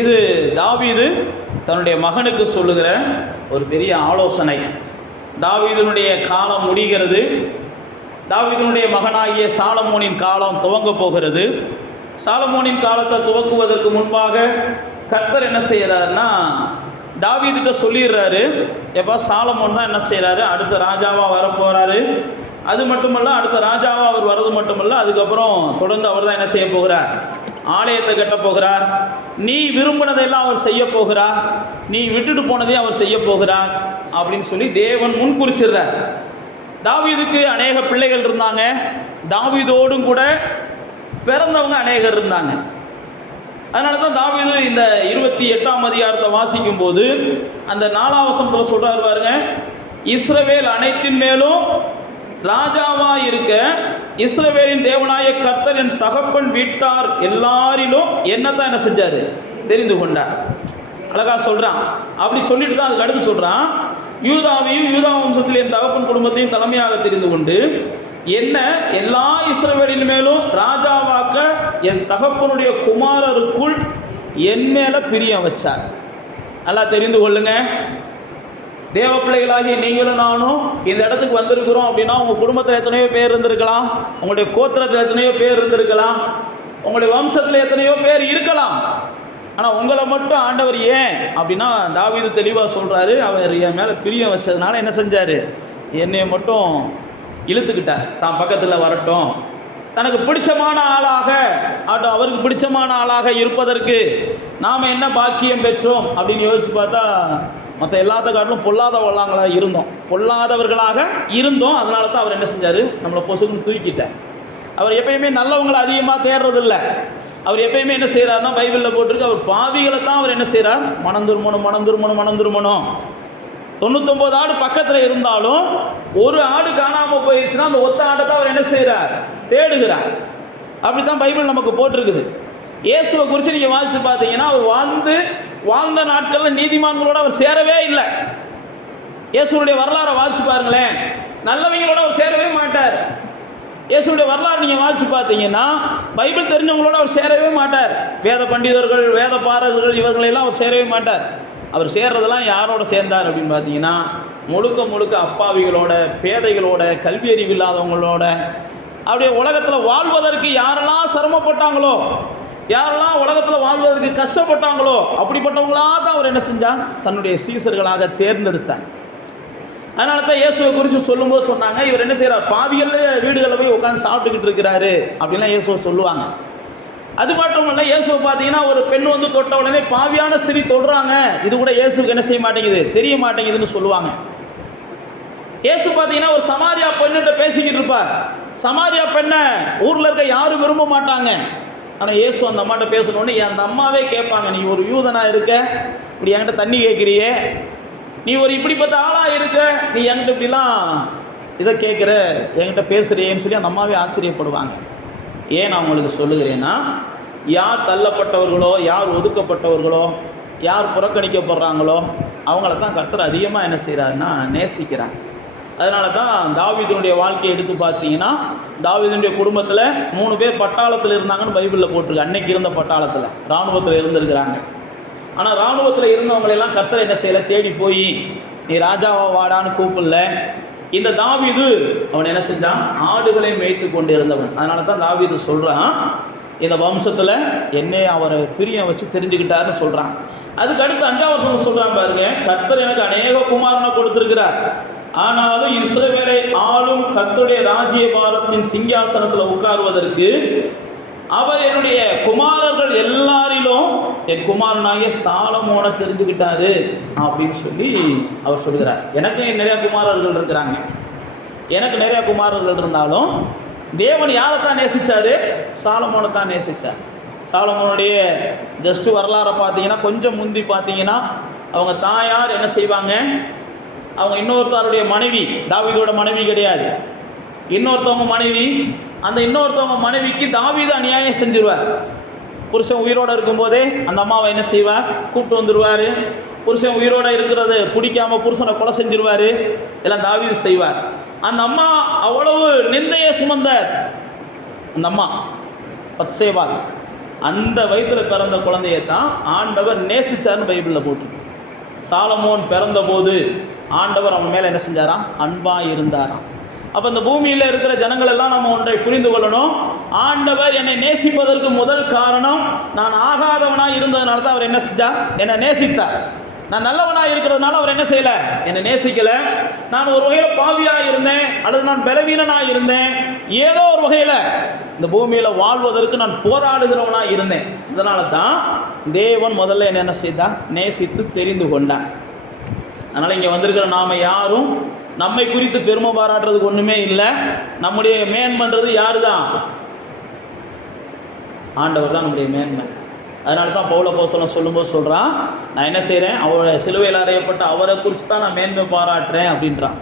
இது தாவீது தன்னுடைய மகனுக்கு சொல்லுகிற ஒரு பெரிய ஆலோசனை. தாவீதினுடைய காலம் முடிகிறது. தாவீதினுடைய மகனாகிய சாலமோனின் காலம் துவங்க போகிறது. சாலமோனின் காலத்தை துவக்குவதற்கு முன்பாக கர்த்தர் என்ன செய்கிறாருன்னா, தாவீதுகிட்ட சொல்லிடுறாரு, எப்போ சாலமோன் தான் என்ன செய்கிறாரு, அடுத்த ராஜாவாக வரப்போகிறாரு. அது மட்டுமல்ல, அடுத்த ராஜாவாக அவர் வர்றது மட்டுமல்ல, அதுக்கப்புறம் தொடர்ந்து அவர் தான் என்ன செய்ய போகிறார், ஆலயத்தை கட்ட போகிறார். நீ விரும்பினதையெல்லாம் அவர் செய்ய போகிறார், நீ விட்டுட்டு போனதையும் அவர் செய்ய போகிறார் அப்படின்னு சொல்லி தேவன் முன் குறிச்சிடுறார். தாவீதுக்கு அநேக பிள்ளைகள் இருந்தாங்க. தாவீதோடும் கூட பிறந்தவங்க அநேகர் இருந்தாங்க. அதனால தான் தாவீது இந்த 28ஆம் அதிகாரத்தை வாசிக்கும் போது அந்த 4ஆம் வசனத்தில் சொல்றாரு பாருங்க, இஸ்ரவேல் அனைத்தின் மேலும் ராஜாவாக இருக்க இஸ்ரவேலின் தேவனாய கர்த்தர் என் தகப்பன் வீட்டார் எல்லாரிலும் என்னதான் என்ன செஞ்சாரு, தெரிந்து கொண்டார். அழகா சொல்றான். அப்படி சொல்லிட்டு தான் அதுக்கு அடுத்து சொல்றான், யூதாவையும் யூதா வம்சத்தில் என் தகப்பன் குடும்பத்தையும் தலைமையாக தெரிந்து கொண்டு என்ன எல்லா இஸ்ரவேலின் மேலும் ராஜாவாக்க என் தகப்பனுடைய குமாரருக்குள் என் மேல பிரியம் வச்சார். நல்லா தெரிந்து கொள்ளுங்க, தேவ பிள்ளைகளாகி நீங்களும் நானும் இந்த இடத்துக்கு வந்திருக்கிறோம் அப்படின்னா உங்கள் குடும்பத்தில் எத்தனையோ பேர் இருந்திருக்கலாம், உங்களுடைய கோத்திரத்தில் எத்தனையோ பேர் இருந்திருக்கலாம், உங்களுடைய வம்சத்தில் எத்தனையோ பேர் இருக்கலாம். ஆனால் உங்களை மட்டும் ஆண்டவர் ஏன் அப்படின்னா, தாவீது தெளிவாக சொல்கிறாரு, அவர் என் மேலே பிரியம் வச்சதுனால என்ன செஞ்சார், என்னையை மட்டும் இழுத்துக்கிட்டார், தான் பக்கத்தில் வரட்டும், தனக்கு பிடிச்சமான ஆளாக ஆட்டும், அவருக்கு பிடிச்சமான ஆளாக இருப்பதற்கு நாம் என்ன பாக்கியம் பெற்றோம் அப்படின்னு யோசிச்சு பார்த்தா மற்ற எல்லாத்த காட்டிலும் பொல்லாதவர்களாக இருந்தோம். அதனால தான் அவர் என்ன செஞ்சார், நம்மளை பொசுக்குன்னு தூக்கிட்டார். அவர் எப்பயுமே நல்லவங்களை அதிகமாக தேடுறதில்லை. அவர் எப்பயுமே என்ன செய்கிறாருன்னா, பைபிளில் போட்டிருக்கு, அவர் பாவிகளை தான் அவர் என்ன செய்கிறார், மனம் திரும்பணும். 99 ஆடு பக்கத்தில் இருந்தாலும் ஒரு ஆடு காணாமல் போயிடுச்சுன்னா அந்த ஒத்த ஆடை தான் அவர் என்ன செய்கிறார், தேடுகிறார். அப்படி தான் பைபிள் நமக்கு போட்டிருக்குது. இயேசுவை குறித்து நீங்கள் வாசித்து பார்த்தீங்கன்னா, அவர் வாழ்ந்த நாட்களில் நீதிமான்களோடு அவர் சேரவே இல்லை. இயேசுடைய வரலாறை வாசித்து பாருங்களேன், நல்லவங்களோட அவர் சேரவே மாட்டார். இயேசுடைய வரலாறு நீங்கள் வாசித்து பார்த்தீங்கன்னா, பைபிள் தெரிஞ்சவங்களோட அவர் சேரவே மாட்டார். வேத பண்டிதர்கள், வேத பாரகர்கள், இவர்களெல்லாம் அவர் சேரவே மாட்டார். அவர் சேர்றதெல்லாம் யாரோட சேர்ந்தார் அப்படின்னு பார்த்தீங்கன்னா, முழுக்க அப்பாவிகளோட, பேதைகளோட, கல்வி அறிவு இல்லாதவங்களோட, அப்படியே உலகத்தில் வாழ்வதற்கு யாரெல்லாம் சிரமப்பட்டாங்களோ, யாரெல்லாம் உலகத்தில் வாழ்வதற்கு கஷ்டப்பட்டாங்களோ, அப்படிப்பட்டவங்களாக தான் அவர் என்ன செஞ்சார், தன்னுடைய சீசர்களாக தேர்ந்தெடுத்தார். அதனால தான் இயேசுவை குறித்து சொல்லும்போது சொன்னாங்க, இவர் என்ன செய்கிறார், பாவிகள் வீடுகளில் போய் உட்காந்து சாப்பிட்டுக்கிட்டு இருக்கிறாரு அப்படின்லாம் இயேசுவை சொல்லுவாங்க. அது மட்டும் இல்லை, இயேசுவை பார்த்தீங்கன்னா ஒரு பெண் வந்து தொட்ட உடனே பாவியான ஸ்திரீ தொடுறாங்க, இது கூட இயேசுக்கு என்ன செய்ய மாட்டேங்குது, தெரிய மாட்டேங்குதுன்னு சொல்லுவாங்க. இயேசு பார்த்தீங்கன்னா ஒரு சமாரியா பெண்ணுகிட்ட பேசிக்கிட்டு இருப்பார். சமாரியா பெண்ணை ஊரில் இருக்க யாரும் விரும்ப மாட்டாங்க. ஆனால் இயேசு அந்த அம்மாட்ட பேசணுன்னு அந்த அம்மாவே கேட்பாங்க, நீ ஒரு யூதனாக இருக்க, இப்படி என்கிட்ட தண்ணி கேட்குறியே, நீ ஒரு இப்படிப்பட்ட ஆளாக இருக்க, நீ என்கிட்ட இப்படிலாம் இதை கேட்குற, என்கிட்ட பேசுறியேன்னு சொல்லி அந்த அம்மாவே ஆச்சரியப்படுவாங்க. ஏன் நான் உங்களுக்கு சொல்லுகிறேன்னா, யார் தள்ளப்பட்டவர்களோ, யார் ஒதுக்கப்பட்டவர்களோ, யார் புறக்கணிக்கப்படுறாங்களோ அவங்கள தான் கர்த்தர் அதிகமாக என்ன செய்கிறாருன்னா நேசிக்கிறார். அதனால தான் தாவீதுனுடைய வாழ்க்கையை எடுத்து பார்த்தீங்கன்னா, தாவீதுனுடைய குடும்பத்தில் 3 பேர் பட்டாளத்தில் இருந்தாங்கன்னு பைபிளில் போட்டிருக்கு. அன்னைக்கு இருந்த பட்டாளத்தில், இராணுவத்தில் இருந்திருக்கிறாங்க. ஆனால் இராணுவத்தில் இருந்தவங்களெல்லாம் கர்த்தர் என்ன செய்யலை, தேடி போய் நீ ராஜாவா வாடான்னு கூப்பிடல. இந்த தாவீது அவன் என்ன செஞ்சான், ஆடுகளை மேய்த்து கொண்டு இருந்தவன். அதனால தான் தாவீது சொல்கிறான், இந்த வம்சத்தில் என்னை அவரை பிரியம் வச்சு தெரிஞ்சுக்கிட்டாருன்னு சொல்கிறான். அதுக்கு அடுத்து 5ஆம் வசனம் சொல்கிறான் பாருங்க, கர்த்தர் எனக்கு அநேக குமாரனை கொடுத்திருக்கிறார், ஆனாலும் இஸ்ரவேலை ஆளும் கர்த்தருடைய ராஜ்ய பாரத்தின் சிங்காசனத்தில் உட்காருவதற்கு அவர் என்னுடைய குமாரர்கள் எல்லாரிலும் என் குமாரனாகிய சாலமோனை தெரிஞ்சுக்கிட்டாரு அப்படின்னு சொல்லி அவர் சொல்கிறார். எனக்கு நிறையா குமாரர்கள் இருக்கிறாங்க. எனக்கு நிறையா குமாரர்கள் இருந்தாலும் தேவன் யாரை தான் நேசித்தார், சாலமோனை தான் நேசித்தார். சாலமோனுடைய ஜஸ்ட்டு வரலாறை பார்த்தீங்கன்னா, கொஞ்சம் முந்தி பார்த்தீங்கன்னா, அவங்க தாயார் என்ன செய்வாங்க, அவங்க இன்னொருத்தருடைய மனைவி, தாவீதோட மனைவி கிடையாது, இன்னொருத்தவங்க மனைவி. அந்த இன்னொருத்தவங்க மனைவிக்கு தாவீது அநியாயம் செஞ்சிருவார். புருஷன் உயிரோடு இருக்கும்போதே அந்த அம்மாவை என்ன செய்வார், கூப்பிட்டு வந்துடுவார். புருஷன் உயிரோடு இருக்கிறது பிடிக்காம புருஷனை கொலை செஞ்சிருவார். எல்லாம் தாவீது செய்வார். அந்த அம்மா அவ்வளவு நிந்தையை சுமந்த அந்த அம்மா பத்சேபாள் அந்த வயிற்றில் பிறந்த குழந்தையை தான் ஆண்டவர் நேசிச்சார்னு பைபிளில் போட்டிருக்கு. சாலமோன் பிறந்தபோது ஆண்டவர் அவன் மேலே என்ன செஞ்சாராம்? அன்பாக இருந்தாராம். அப்போ இந்த பூமியில் இருக்கிற ஜனங்கள் எல்லாம் நம்ம ஒன்றை புரிந்து கொள்ளணும். ஆண்டவர் என்னை நேசிப்பதற்கு முதல் காரணம், நான் ஆகாதவனாக இருந்ததுனால தான் அவர் என்ன செஞ்சார்? என்னை நேசித்தார். நான் நல்லவனாக இருக்கிறதுனால அவர் என்ன செய்யலை? என்னை நேசிக்கலை. நான் ஒரு வகையில் பாவியாக இருந்தேன், அல்லது நான் பலவீனனாக இருந்தேன், ஏதோ ஒரு வகையில் இந்த பூமியில் வாழ்வதற்கு நான் போராடுகிறவனாக இருந்தேன். இதனால தான் தேவன் முதல்ல என்ன செய்தார்? நேசித்து தெரிந்து கொண்டார். அதனால் இங்கே வந்திருக்கிற நாம் யாரும் நம்மை குறித்து பெருமை பாராட்டுறதுக்கு ஒன்றுமே இல்லை. நம்முடைய மேன்மைன்றது யாரு தான்? ஆண்டவர் தான் நம்முடைய மேன்மை. அதனால தான் பவுல் அப்போஸ்தலன் சொல்லும்போது சொல்கிறான், நான் என்ன செய்கிறேன்? அவரை சிலுவையில் அறையப்பட்ட அவரை குறித்து தான் நான் மேன்மை பாராட்டுறேன் அப்படின்றான்.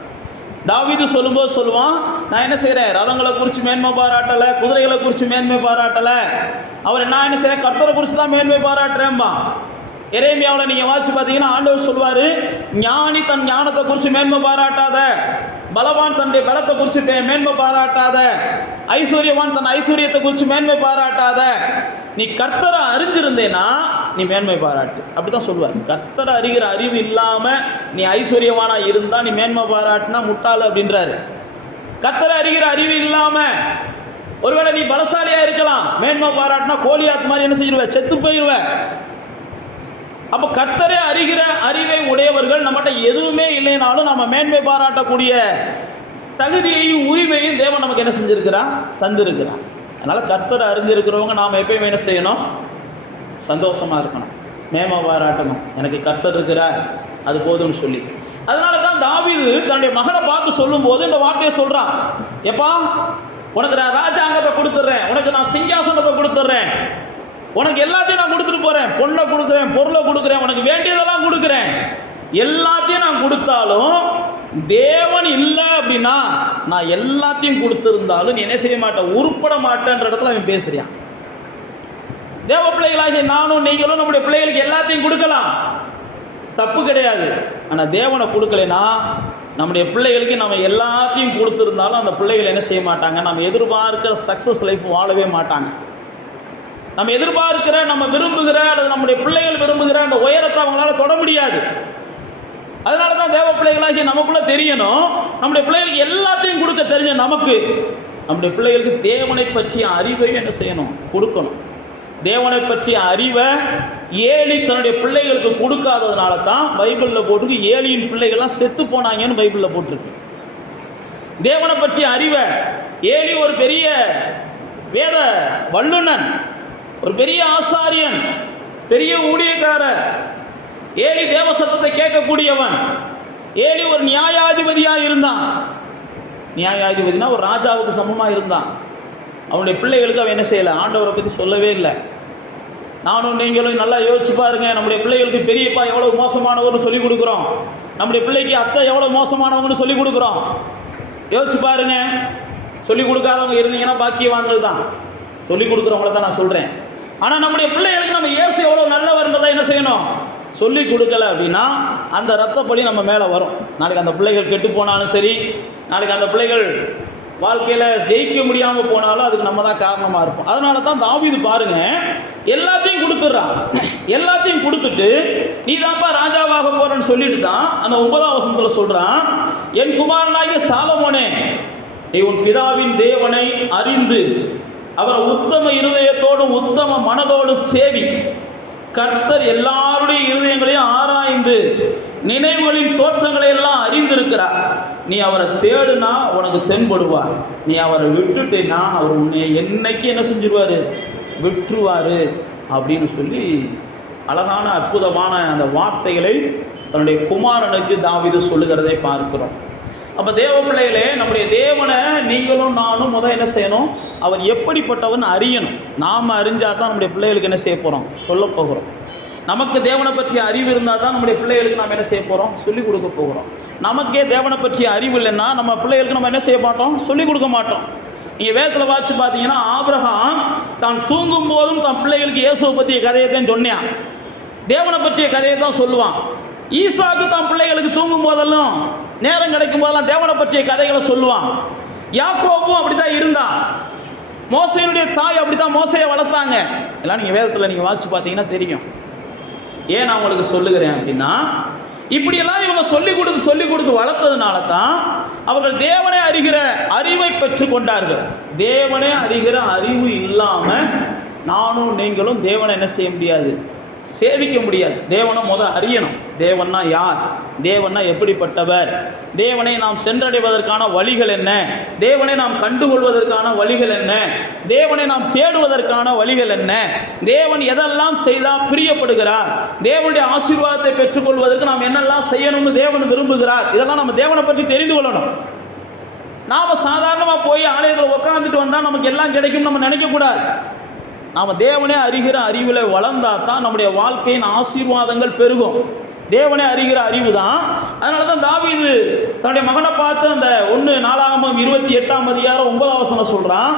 தாவீது சொல்லும்போது சொல்லுவான், நான் என்ன செய்கிறேன்? ரதங்களை குறித்து மேன்மை பாராட்டலை, குதிரைகளை குறித்து மேன்மை பாராட்டலை, அவர் நான் என்ன செய்கிறேன்? கர்த்தரை குறித்து தான் மேன்மை பாராட்டுறேன்பா. எரேமியாவில் நீங்கள் வாசிச்சு பார்த்தீங்கன்னா ஆண்டவர் சொல்வார், ஞானி தன் ஞானத்தை குறித்து மேன்மை பாராட்டாத, பலவான் தன்னுடைய பலத்தை குறித்து மேன்மை பாராட்டாத, ஐஸ்வர்யவான் தன் ஐஸ்வர்யத்தை குறித்து மேன்மை பாராட்டாத, நீ கர்த்தரை அறிஞ்சிருந்தேன்னா நீ மேன்மை பாராட்டு. அப்படி தான் சொல்லுவார். கர்த்தரை அறிகிற அறிவு இல்லாமல் நீ ஐஸ்வர்யவானாக இருந்தால் நீ மேன்மை பாராட்டுனா முட்டாள் அப்படின்றாரு. கர்த்தரை அறிகிற அறிவு இல்லாமல் ஒருவேளை நீ பலசாலியாக இருக்கலாம், மேன்மை பாராட்டினா கோழியாத்து மாதிரி என்ன செஞ்சிருவேன்? செத்து போயிடுவேன். அப்போ கர்த்தரை அறிகிற அறிவை உடையவர்கள் நம்மகிட்ட எதுவுமே இல்லைனாலும் நம்ம மேன்மை பாராட்டக்கூடிய தகுதியையும் உரிமையும் தேவன் நமக்கு என்ன செஞ்சுருக்கிறான்? தந்திருக்கிறான். அதனால் கர்த்தரை அறிஞ்சிருக்கிறவங்க நாம் எப்பயுமே என்ன செய்யணும்? சந்தோஷமாக இருக்கணும், மேன்மை பாராட்டணும். எனக்கு கர்த்தர் இருக்கிறார், அது போதும்னு சொல்லி. அதனால தான் தாவீது தன்னுடைய மகனை பார்த்து சொல்லும்போது இந்த வார்த்தையை சொல்கிறான், எப்பா உனக்கு நான் ராஜாங்கத்தை கொடுத்துட்றேன், உனக்கு நான் சிங்காசனத்தை கொடுத்துட்றேன், உனக்கு எல்லாத்தையும் நான் கொடுத்துட்டு போகிறேன், பொண்ணை கொடுக்குறேன், பொருளை கொடுக்குறேன், உனக்கு வேண்டியதெல்லாம் கொடுக்குறேன். எல்லாத்தையும் நான் கொடுத்தாலும் தேவன் இல்லை அப்படின்னா நான் எல்லாத்தையும் கொடுத்துருந்தாலும் நீ என்ன செய்ய மாட்டேன்? உருப்பட மாட்டேன்ற இடத்துல அவன் பேசுகிறான். தேவ பிள்ளைகளாகிய நானும் நீங்களும் நம்முடைய பிள்ளைகளுக்கு எல்லாத்தையும் கொடுக்கலாம், தப்பு கிடையாது. ஆனால் தேவனை கொடுக்கலைன்னா நம்முடைய பிள்ளைகளுக்கு நம்ம எல்லாத்தையும் கொடுத்துருந்தாலும் அந்த பிள்ளைகள் என்ன செய்ய மாட்டாங்க? நம்ம எதிர்பார்க்கிற சக்ஸஸ் லைஃப் வாழவே மாட்டாங்க. நம்ம எதிர்பார்க்கிற, நம்ம விரும்புகிற, அல்லது நம்முடைய பிள்ளைகள் விரும்புகிற அந்த உயரத்தை அவங்களால தொட முடியாது. அதனால தான் தேவ பிள்ளைகளாகி நமக்குள்ளே தெரியணும், நம்முடைய பிள்ளைகளுக்கு எல்லாத்தையும் கொடுக்க தெரிஞ்ச நமக்கு நம்முடைய பிள்ளைகளுக்கு தேவனை பற்றிய அறிவையும் என்ன செய்யணும்? கொடுக்கணும். தேவனை பற்றிய அறிவை ஏலி தன்னுடைய பிள்ளைகளுக்கு கொடுக்காததுனால தான் பைபிளில் போட்டிருக்கு ஏலியின் பிள்ளைகள்லாம் செத்து போனாங்கன்னு பைபிளில் போட்டிருக்கு. தேவனை பற்றிய அறிவை ஏலி ஒரு பெரிய வேத வல்லுநன், ஒரு பெரிய ஆசாரியன், பெரிய ஊழியக்காரர். ஏலி தேவ சத்தத்தை கேட்கக்கூடியவன். ஏலி ஒரு நியாயாதிபதியாக இருந்தான். நியாயாதிபதினா ஒரு ராஜாவுக்கு சமமாக இருந்தான். அவனுடைய பிள்ளைகளுக்கு அவன் என்ன செய்யலை? ஆண்டவரை பற்றி சொல்லவே இல்லை. நானும் நீங்களும் நல்லா யோசிச்சு பாருங்க. நம்முடைய பிள்ளைகளுக்கு பெரியப்பா எவ்வளோ மோசமானவர்னு சொல்லிக் கொடுக்குறோம், நம்முடைய பிள்ளைக்கு அத்தை எவ்வளோ மோசமானவங்கன்னு சொல்லிக் கொடுக்குறோம். யோசிச்சு பாருங்க. சொல்லிக் கொடுக்காதவங்க இருந்தீங்கன்னா பாக்கியவான்கள் தான். சொல்லிக் கொடுக்குறவங்கள தான் நான் சொல்கிறேன். ஆனால் நம்முடைய பிள்ளைகளுக்கு நம்ம இயேசு எவ்வளோ நல்லவர்ன்றதை என்ன செய்யணும்? சொல்லிக் கொடுக்கல அப்படின்னா அந்த இரத்தப்பழி நம்ம மேலே வரும். நாளைக்கு அந்த பிள்ளைகள் கெட்டு போனாலும் சரி, நாளைக்கு அந்த பிள்ளைகள் வாழ்க்கையில் ஜெயிக்க முடியாமல் போனாலும் அதுக்கு நம்ம தான் காரணமாக இருப்போம். அதனால தான் தாவீது பாருங்க, எல்லாத்தையும் கொடுத்துட்றான். எல்லாத்தையும் கொடுத்துட்டு நீ தான்ப்பா ராஜாவாக போகிறேன்னு சொல்லிட்டு தான் அந்த 9ஆம் வசனத்தில் சொல்கிறான், என் குமாரனாகிய சாலமோனே, நீ உன் பிதாவின் தேவனை அறிந்து அவரை உத்தம இருதயத்தோடு உத்தம மனதோடு சேவி. கர்த்தர் எல்லாருடைய இருதயங்களையும் ஆராய்ந்து நினைவுகளின் தோற்றங்களை எல்லாம் அறிந்திருக்கிறார். நீ அவரை தேடுனா உனக்கு தென்படுவார், நீ அவரை விட்டுட்டேன்னா அவர் உன்னை என்னைக்கு என்ன செஞ்சிருவார்? விட்டுருவார் அப்படின்னு சொல்லி அழகான அற்புதமான அந்த வார்த்தைகளை தன்னுடைய குமாரனுக்கு தாவீது சொல்லுகிறதை பார்க்கிறோம். அப்போ தேவ பிள்ளைகளே, நம்முடைய தேவனை நீங்களும் நானும் முதல் என்ன செய்யணும்? அவர் எப்படிப்பட்டவன் அறியணும். நாம் அறிஞ்சால் தான் நம்முடைய பிள்ளைகளுக்கு என்ன செய்ய போகிறோம்? சொல்ல போகிறோம். நமக்கு தேவனை பற்றிய அறிவு இருந்தால் தான் நம்முடைய பிள்ளைகளுக்கு நாம் என்ன செய்ய போகிறோம்? சொல்லிக் கொடுக்க போகிறோம். நமக்கே தேவனை பற்றிய அறிவு இல்லைன்னா நம்ம பிள்ளைகளுக்கு நம்ம என்ன செய்ய மாட்டோம்? சொல்லிக் கொடுக்க மாட்டோம். நீங்கள் வேதத்தில் வாசித்து பார்த்தீங்கன்னா ஆபிரகாம் தான் தூங்கும் போதும் தன் பிள்ளைகளுக்கு இயேசுவை பற்றிய கதையை தான் சொன்னான். தேவனை பற்றிய கதையை தான் சொல்லுவான். ஈசாக்கு தான் பிள்ளைகளுக்கு தூங்கும் போதெல்லாம், நேரம் கிடைக்கும் போதெல்லாம் தேவனை பற்றிய கதைகளை சொல்லுவான். யாக்கோபும் அப்படி தான் இருந்தான். மோசையினுடைய தாய் அப்படித்தான் மோசையை வளர்த்தாங்க. எல்லாம் நீங்கள் வேதத்தில் நீங்கள் வாசிச்சு பார்த்தீங்கன்னா தெரியும். ஏன் நான் உங்களுக்கு சொல்லுகிறேன் அப்படின்னா, இப்படியெல்லாம் இவங்க சொல்லிக் கொடுத்து வளர்த்ததுனால தான் அவர்கள் தேவனை அறிகிற அறிவை பெற்று கொண்டார்கள். தேவனை அறிகிற அறிவு இல்லாமல் நானும் நீங்களும் தேவனை என்ன செய்ய முடியாது, சேவிக்க முடியாது. தேவனை அறியணும். தேவன்னா யார், தேவன்னா எப்படிப்பட்டவர், தேவனை நாம் சென்றடைவதற்கான வழிகள் என்ன, தேவனை நாம் கண்டுகொள்வதற்கான வழிகள் என்ன, தேவனை நாம் தேடுவதற்கான வழிகள் என்ன, தேவன் எதெல்லாம் செய்தால் பிரியப்படுகிறார், தேவனுடைய ஆசீர்வாதத்தை பெற்றுக்கொள்வதற்கு நாம் என்னெல்லாம் செய்யணும்னு தேவன் விரும்புகிறார், இதெல்லாம் நம்ம தேவனை பற்றி தெரிந்து கொள்ளணும். நாம் சாதாரணமாக போய் ஆலயத்தில் உட்காந்துட்டு வந்தால் நமக்கு எல்லாம் கிடைக்கும் நம்ம நினைக்கக்கூடாது. நாம் தேவனே அறிகிற அறிவில் வளர்ந்தால் தான் நம்முடைய வாழ்க்கையின் ஆசீர்வாதங்கள் பெருகும். தேவனே அறிகிற அறிவு தான். அதனால தான் தாவீது தன்னுடைய மகனை பார்த்து அந்த 1 நாளாகமம் 28 சொல்கிறான்,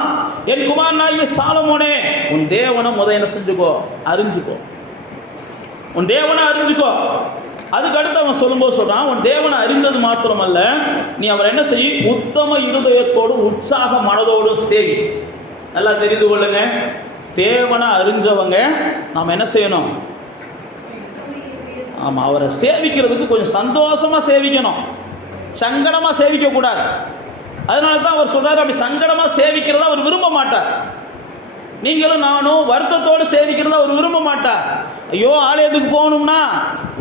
என் குமாரனாகிய சாலமோனே, உன் தேவனை என்ன செஞ்சுக்கோ, அறிஞ்சுக்கோ, உன் தேவனை அறிஞ்சுக்கோ. அதுக்கடுத்து அவன் சொல்லும்போது சொல்கிறான், உன் தேவனை அறிந்தது மாத்திரமல்ல, நீ அவர் என்ன செய்ய, உத்தம இருதயத்தோடும் உற்சாக மனதோடும் செய். நல்லா தெரிந்து கொள்ளுங்க, தேவனை அறிஞ்சவங்க நாம் என்ன செய்யணும், ஆமாம், அவரை சேவிக்கிறதுக்கு கொஞ்சம் சந்தோஷமாக சேவிக்கணும், சங்கடமாக சேவிக்கக்கூடாது. அதனால தான் அவர் சொல்கிறார், அப்படி சங்கடமாக சேவிக்கிறத அவர் விரும்ப மாட்டார். நீங்களும் நானும் வருத்தத்தோடு சேவிக்கிறத அவர் விரும்ப மாட்டார். ஐயோ ஆலயத்துக்கு போகணும்னா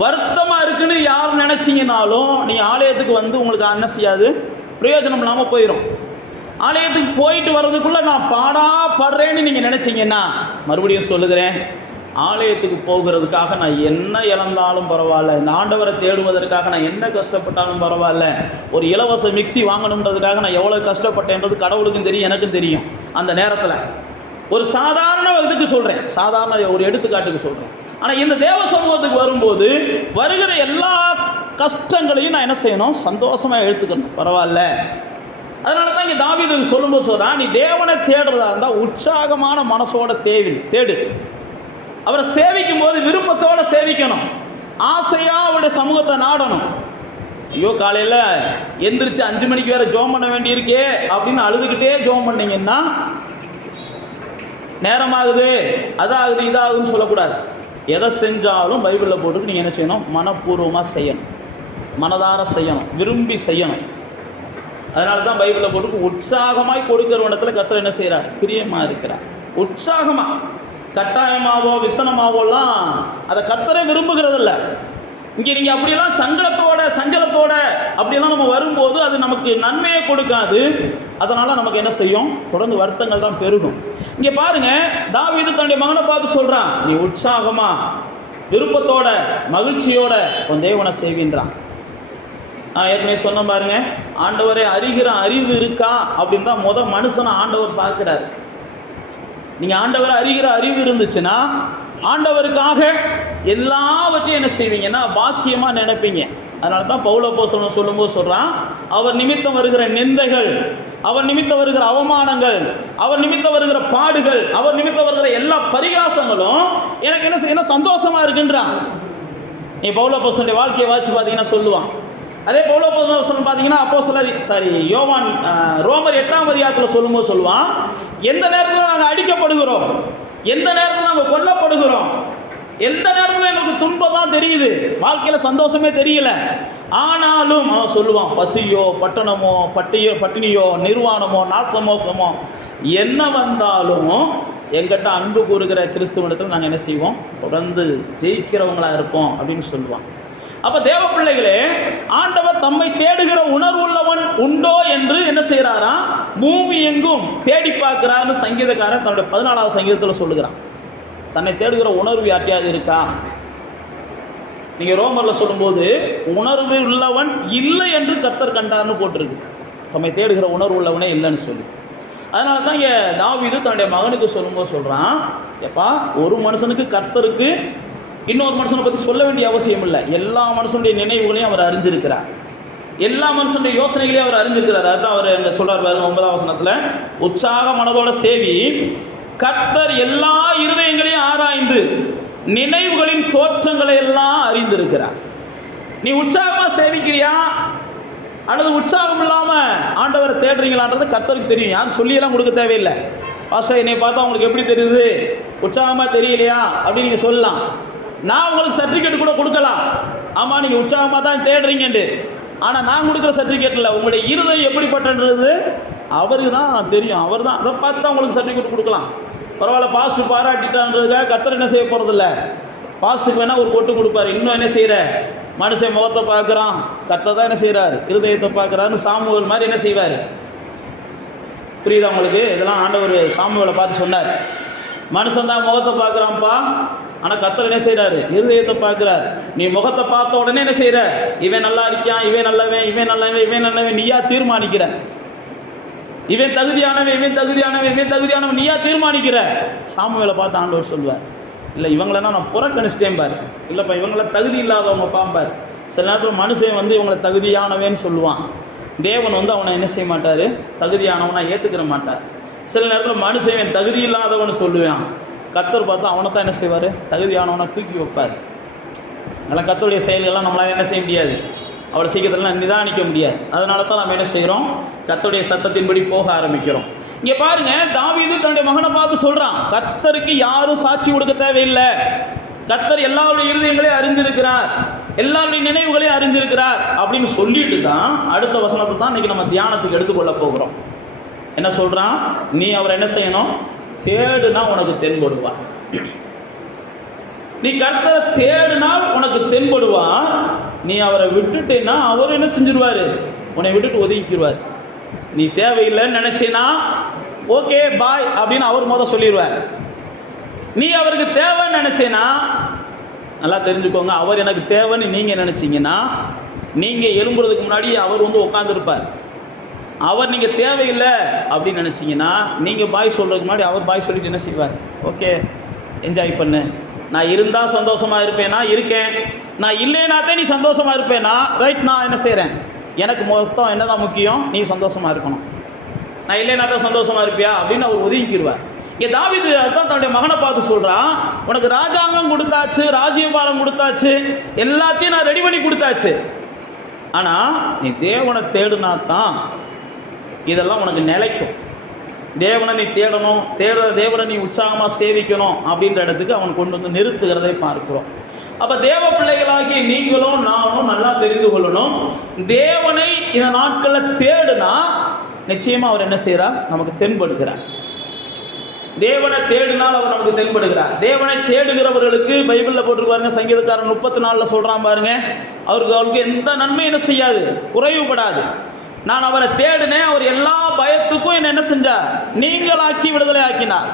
வருத்தமாக இருக்குன்னு யார் நினச்சிங்கனாலும் நீங்கள் ஆலயத்துக்கு உங்களுக்கு என்ன செய்யாது, பிரயோஜனம் இல்லாமல் போயிடும். ஆலயத்துக்கு போயிட்டு வர்றதுக்குள்ளே நான் பாடாப்படுறேன்னு நீங்கள் நினச்சிங்கன்னா, மறுபடியும் சொல்லுகிறேன், ஆலயத்துக்கு போகிறதுக்காக நான் என்ன இழந்தாலும் பரவாயில்ல, இந்த ஆண்டவரை தேடுவதற்காக நான் என்ன கஷ்டப்பட்டாலும் பரவாயில்ல, ஒரு இலவச மிக்சி வாங்கணுன்றதுக்காக நான் எவ்வளோ கஷ்டப்பட்டேன்றது கடவுளுக்கும் தெரியும், எனக்கும் தெரியும். அந்த நேரத்தில் ஒரு சாதாரண இதுக்கு சொல்கிறேன், சாதாரண ஒரு எடுத்துக்காட்டுக்கு சொல்கிறேன். ஆனால் இந்த தேவ சமூகத்துக்கு வரும்போது வருகிற எல்லா கஷ்டங்களையும் நான் என்ன செய்யணும், சந்தோஷமாக எடுத்துக்கணும், பரவாயில்ல. அதனால தான் இங்கே தாவீது சொல்லும்போது சொல்கிறான், நீ தேவனை தேடுறதா இருந்தால் உற்சாகமான மனசோட தேடு. அவரை சேவிக்கும் போது விருப்பத்தோடு சேவிக்கணும், ஆசையாக அவருடைய சமூகத்தை நாடணும். ஐயோ காலையில் எந்திரிச்சு 5 மணிக்கு வேறு ஜோம் பண்ண வேண்டியிருக்கே அப்படின்னு அழுதுகிட்டே ஜோம் பண்ணிங்கன்னா நேரமாகுது, அதாகுது, இதாகுதுன்னு சொல்லக்கூடாது. எதை செஞ்சாலும் பைபிளில் போட்டுட்டு நீங்கள் என்ன செய்யணும், மனப்பூர்வமாக செய்யணும், மனதார செய்யணும், விரும்பி செய்யணும். அதனால தான் பைபிளில் போட்டு உற்சாகமாய் கொடுக்கிற இடத்துல கர்த்தர் என்ன செய்கிறார், பிரியமாக இருக்கிறார். உற்சாகமாக, கட்டாயமாவோ விசனமாவோலாம் அதை கர்த்தரே விரும்புகிறதில்ல. இங்கே நீங்கள் அப்படியெல்லாம் சங்கடத்தோட சஞ்சலத்தோட அப்படியெல்லாம் நம்ம வரும்போது அது நமக்கு நன்மையை கொடுக்காது. அதனால் நமக்கு என்ன செய்யும், தொடர்ந்து வருத்தங்கள் தான் பெருகும். இங்கே பாருங்கள், தாவீது தன்னுடைய மகனை பார்த்து சொல்கிறான், நீ உற்சாகமாக விருப்பத்தோட மகிழ்ச்சியோட உன் தேவனை செய்கின்றான். நான் ஏற்கனவே சொன்ன பாருங்க, ஆண்டவரை அறிகிற அறிவு இருக்கா அப்படின்னு தான் மனுஷனை ஆண்டவர் பார்க்குறாரு. நீங்கள் ஆண்டவரை அறிகிற அறிவு இருந்துச்சுன்னா ஆண்டவருக்காக எல்லாவற்றையும் என்ன செய்வீங்கன்னா பாக்கியமாக நினைப்பீங்க. அதனால தான் பவுல் அப்போஸ்தலன் சொல்லும்போது சொல்கிறான், அவர் நிமித்தம் வருகிற நிந்தைகள், அவர் நிமித்தம் வருகிற அவமானங்கள், அவர் நிமித்தம் வருகிற பாடுகள், அவர் நிமித்தம் வருகிற எல்லா பரிகாசங்களும் எனக்கு என்ன செய்யணும், சந்தோஷமாக இருக்குன்றான். நீ பவுல் அப்போஸ்தலனுடைய வாழ்க்கையை வாசிச்சு பார்த்தீங்கன்னா சொல்லுவான். அதே பவுல் அப்போஸ்தலன் பார்த்தீங்கன்னா யோவான் ரோமர் 8ஆம் அதிகாரத்தில் சொல்லும்போது சொல்லுவான், எந்த நேரத்தில் நாங்கள் அடிக்கப்படுகிறோம், எந்த நேரத்தில் நாங்கள் கொல்லப்படுகிறோம், எந்த நேரத்தில் எங்களுக்கு துன்பம் தான் தெரியுது, வாழ்க்கையில் சந்தோஷமே தெரியல, ஆனாலும் அவன் சொல்லுவான், பசியோ பட்டணமோ பட்டினியோ நிர்வாணமோ நாசமோசமோ என்ன வந்தாலும் எங்கிட்ட அன்பு கூறுகிற கிறிஸ்துவனிடத்தில் நாங்கள் என்ன செய்வோம், தொடர்ந்து ஜெயிக்கிறவங்களாக இருப்போம் அப்படின்னு சொல்லுவான். அப்போ தேவ பிள்ளைகளே, ஆண்டவர் தம்மை தேடுகிற உணர்வுள்ளவன் உண்டோ என்று என்ன செய்கிறாராம், பூமி எங்கும் தேடி பார்க்கிறான்னு சங்கீதக்காரன் தன்னுடைய 14ஆவது சங்கீதத்தில் சொல்லுகிறான். தன்னை தேடுகிற உணர்வு யார்ட்டையாவது இருக்கா? நீங்கள் ரோமரில் சொல்லும்போது உணர்வு உள்ளவன் இல்லை என்று கர்த்தர் கண்டார்னு போட்டிருக்கு. தம்மை தேடுகிற உணர்வு உள்ளவனே இல்லைன்னு சொல்லி. அதனால தான் இங்கே தாவீது தன்னுடைய மகனுக்கு சொல்லும்போது சொல்கிறான், எப்பா, ஒரு மனுஷனுக்கு கர்த்தருக்கு இன்னொரு மனுஷனை பற்றி சொல்ல வேண்டிய அவசியம் இல்லை. எல்லா மனுஷனுடைய நினைவுகளையும் அவர் அறிஞ்சிருக்கிறார், எல்லா மனுஷனுடைய யோசனைகளையும் அவர் அறிஞ்சிருக்கிறார். அதுதான் அவர் அங்கே சொல்கிறார் 9ஆம் வசனத்தில், உற்சாக மனதோட சேவி, கர்த்தர் எல்லா இருதயங்களையும் ஆராய்ந்து நினைவுகளின் தோற்றங்களை எல்லாம் அறிந்திருக்கிறார். நீ உற்சாகமாக சேவிக்கிறியா அல்லது உற்சாகம் இல்லாமல் ஆண்டவரை தேடுறீங்களான்றது கர்த்தருக்கு தெரியும். யாரும் சொல்லியெல்லாம் கொடுக்க தேவையில்லை. பாஸ்டர் என்னை பார்த்தா உங்களுக்கு எப்படி தெரியுது, உற்சாகமாக தெரியலையா அப்படின்னு நீங்கள் சொல்லலாம். நான் உங்களுக்கு சர்டிஃபிகேட் கூட கொடுக்கலாம், ஆமாம் நீங்கள் உற்சாகமாக தான் தேடுறீங்கன்ட்டு. ஆனால் நான் கொடுக்குற சர்டிஃபிகேட்டில் உங்களுடைய இருதயம் எப்படிப்பட்டது அவருக்கு தான் தெரியும். அவர் தான் அதை பார்த்து தான் உங்களுக்கு சர்டிஃபிகேட் கொடுக்கலாம். பரவாயில்ல, பாஸ்டர் பாராட்டிட்டான்றதுக்காக கர்த்தர் என்ன செய்ய போகிறதில்ல, பாஸ்டருக்கு வேணால் ஒரு பொட்டு கொடுப்பாரு. இன்னும் என்ன செய்கிற, மனுஷன் முகத்தை பார்க்குறான், கர்த்தர் தான் என்ன செய்கிறார், இருதயத்தை பார்க்குறாருன்னு சாமுவேல் மாதிரி என்ன செய்வார். புரியுதா உங்களுக்கு? இதெல்லாம் ஆண்டவர் சாமுவேலை பார்த்து சொன்னார். மனுஷன் தான் முகத்தை பார்க்குறான்ப்பா, ஆனால் கர்த்தர் என்ன செய்கிறாரு, இருதயத்தை பார்க்குறார். நீ முகத்தை பார்த்த உடனே என்ன செய்கிற, இவன் நல்லா இருக்கான், இவன் நல்லவன், இவன் நல்லவன், இவன் நல்லவன் நீயா தீர்மானிக்கிற. இவன் தகுதியானவன், இவன் தகுதியானவன், இவன் தகுதியானவன் நீயா தீர்மானிக்கிற. சாமுவேலை பார்த்து ஆண்டவர் சொல்லுவார், இல்லை இவங்களனா நான் புறக்கணிச்சிட்டேன் பாரு, இல்லைப்பா இவங்கள தகுதி இல்லாதவங்க பாம்பார். சில நேரத்தில் மனுஷன் வந்து இவங்களை தகுதியானவேன்னு சொல்லுவான், தேவன் வந்து அவனை என்ன செய்ய மாட்டார், தகுதியானவனா ஏற்றுக்கிற மாட்டார். சில நேரத்தில் மனுஷன் தகுதி இல்லாதவன்னு சொல்லுவான், கர்த்தர் பார்த்து அவனை தான் என்ன செய்வார், தகுதியானவனை தூக்கி வைப்பார். அதெல்லாம் கர்த்தருடைய செயல்கள்லாம் நம்மளால் என்ன செய்ய முடியாது, அவரை சீக்கிரத்தில் நிதானிக்க முடியாது. அதனால தான் நம்ம என்ன செய்கிறோம், கர்த்தருடைய சத்தத்தின்படி போக ஆரம்பிக்கிறோம். இங்கே பாருங்க, தாவீது தன்னுடைய மகனை பார்த்து சொல்கிறான், கர்த்தருக்கு யாரும் சாட்சி கொடுக்க தேவையில்லை, கர்த்தர் எல்லாருடைய இருதயங்களையும் அறிஞ்சிருக்கிறார், எல்லாருடைய நினைவுகளையும் அறிஞ்சிருக்கிறார் அப்படின்னு சொல்லிட்டு தான் அடுத்த வசனத்தை தான் இன்றைக்கி நம்ம தியானத்துக்கு எடுத்துக்கொள்ள போகிறோம். என்ன சொல்கிறான், நீ அவரை என்ன செய்யணும், தேடுனா உனக்கு தென்படுவார். நீ கர்த்தரை தேடுனால் உனக்கு தென்படுவார். நீ அவரை விட்டுட்டேன்னா அவர் என்ன செஞ்சிருவார், உன்னை விட்டுட்டு ஒதுக்கிடுவார். நீ தேவையில்லைன்னு நினச்சினா ஓகே பாய் அப்படின்னு அவர் சொல்லிடுவார். நீ அவருக்கு தேவைன்னு நினச்சேன்னா நல்லா தெரிஞ்சுக்கோங்க, அவர் எனக்கு தேவைன்னு நீங்கள் நினச்சிங்கன்னா நீங்கள் எழும்புறதுக்கு முன்னாடி அவர் வந்து உட்காந்துருப்பார். அவர் நீங்கள் தேவையில்லை அப்படின்னு நினச்சிங்கன்னா நீங்கள் பாய் சொல்கிறதுக்கு முன்னாடி அவர் பாய் சொல்லிட்டு என்ன செய்வார், ஓகே என்ஜாய் பண்ணு, நான் இருந்தால் சந்தோஷமாக இருப்பேனா இருக்கேன், நான் இல்லைனாத்தே நீ சந்தோஷமாக இருப்பேனா ரைட், நான் என்ன செய்கிறேன், எனக்கு மொத்தம் என்ன தான் முக்கியம், நீ சந்தோஷமாக இருக்கணும், நான் இல்லைனா தான் சந்தோஷமாக இருப்பியா அப்படின்னு அவர் ஒதுக்கிடுவார். இங்கே தாவீது அதுதான் தன்னுடைய மகனை பார்த்து சொல்கிறான், உனக்கு ராஜாங்கம் கொடுத்தாச்சு, ராஜ்யபாரம் கொடுத்தாச்சு, எல்லாத்தையும் நான் ரெடி பண்ணி கொடுத்தாச்சு, ஆனால் நீ தேவனை தேடுனா தான் இதெல்லாம் உனக்கு நிலைக்கும். தேவனை நீ தேடணும், தேவனை நீ உற்சாகமாக சேவிக்கணும் அப்படின்ற இடத்துக்கு அவன் கொண்டு வந்து நிறுத்துகிறதை பார்க்கிறோம். அப்போ தேவ பிள்ளைகளாகிய நீங்களும் நானும் நல்லா தெரிந்து கொள்ளணும், தேவனை இந்த நாட்களில் தேடுனா நிச்சயமாக அவர் என்ன செய்கிறார், நமக்கு தென்படுகிறார். தேவனை தேடினால் அவர் நமக்கு தென்படுகிறார். தேவனை தேடுகிறவர்களுக்கு பைபிளில் போட்டிருப்பாருங்க, சங்கீதக்காரன் 34 சொல்கிறான் பாருங்க, அவருக்கு எந்த நன்மை என்ன செய்யாது, குறைவுபடாது. நான் அவரை தேடினேன், அவர் எல்லா பயத்துக்கும் என்ன செஞ்சார், நீங்களாக்கி விடுதலை ஆக்கினார்.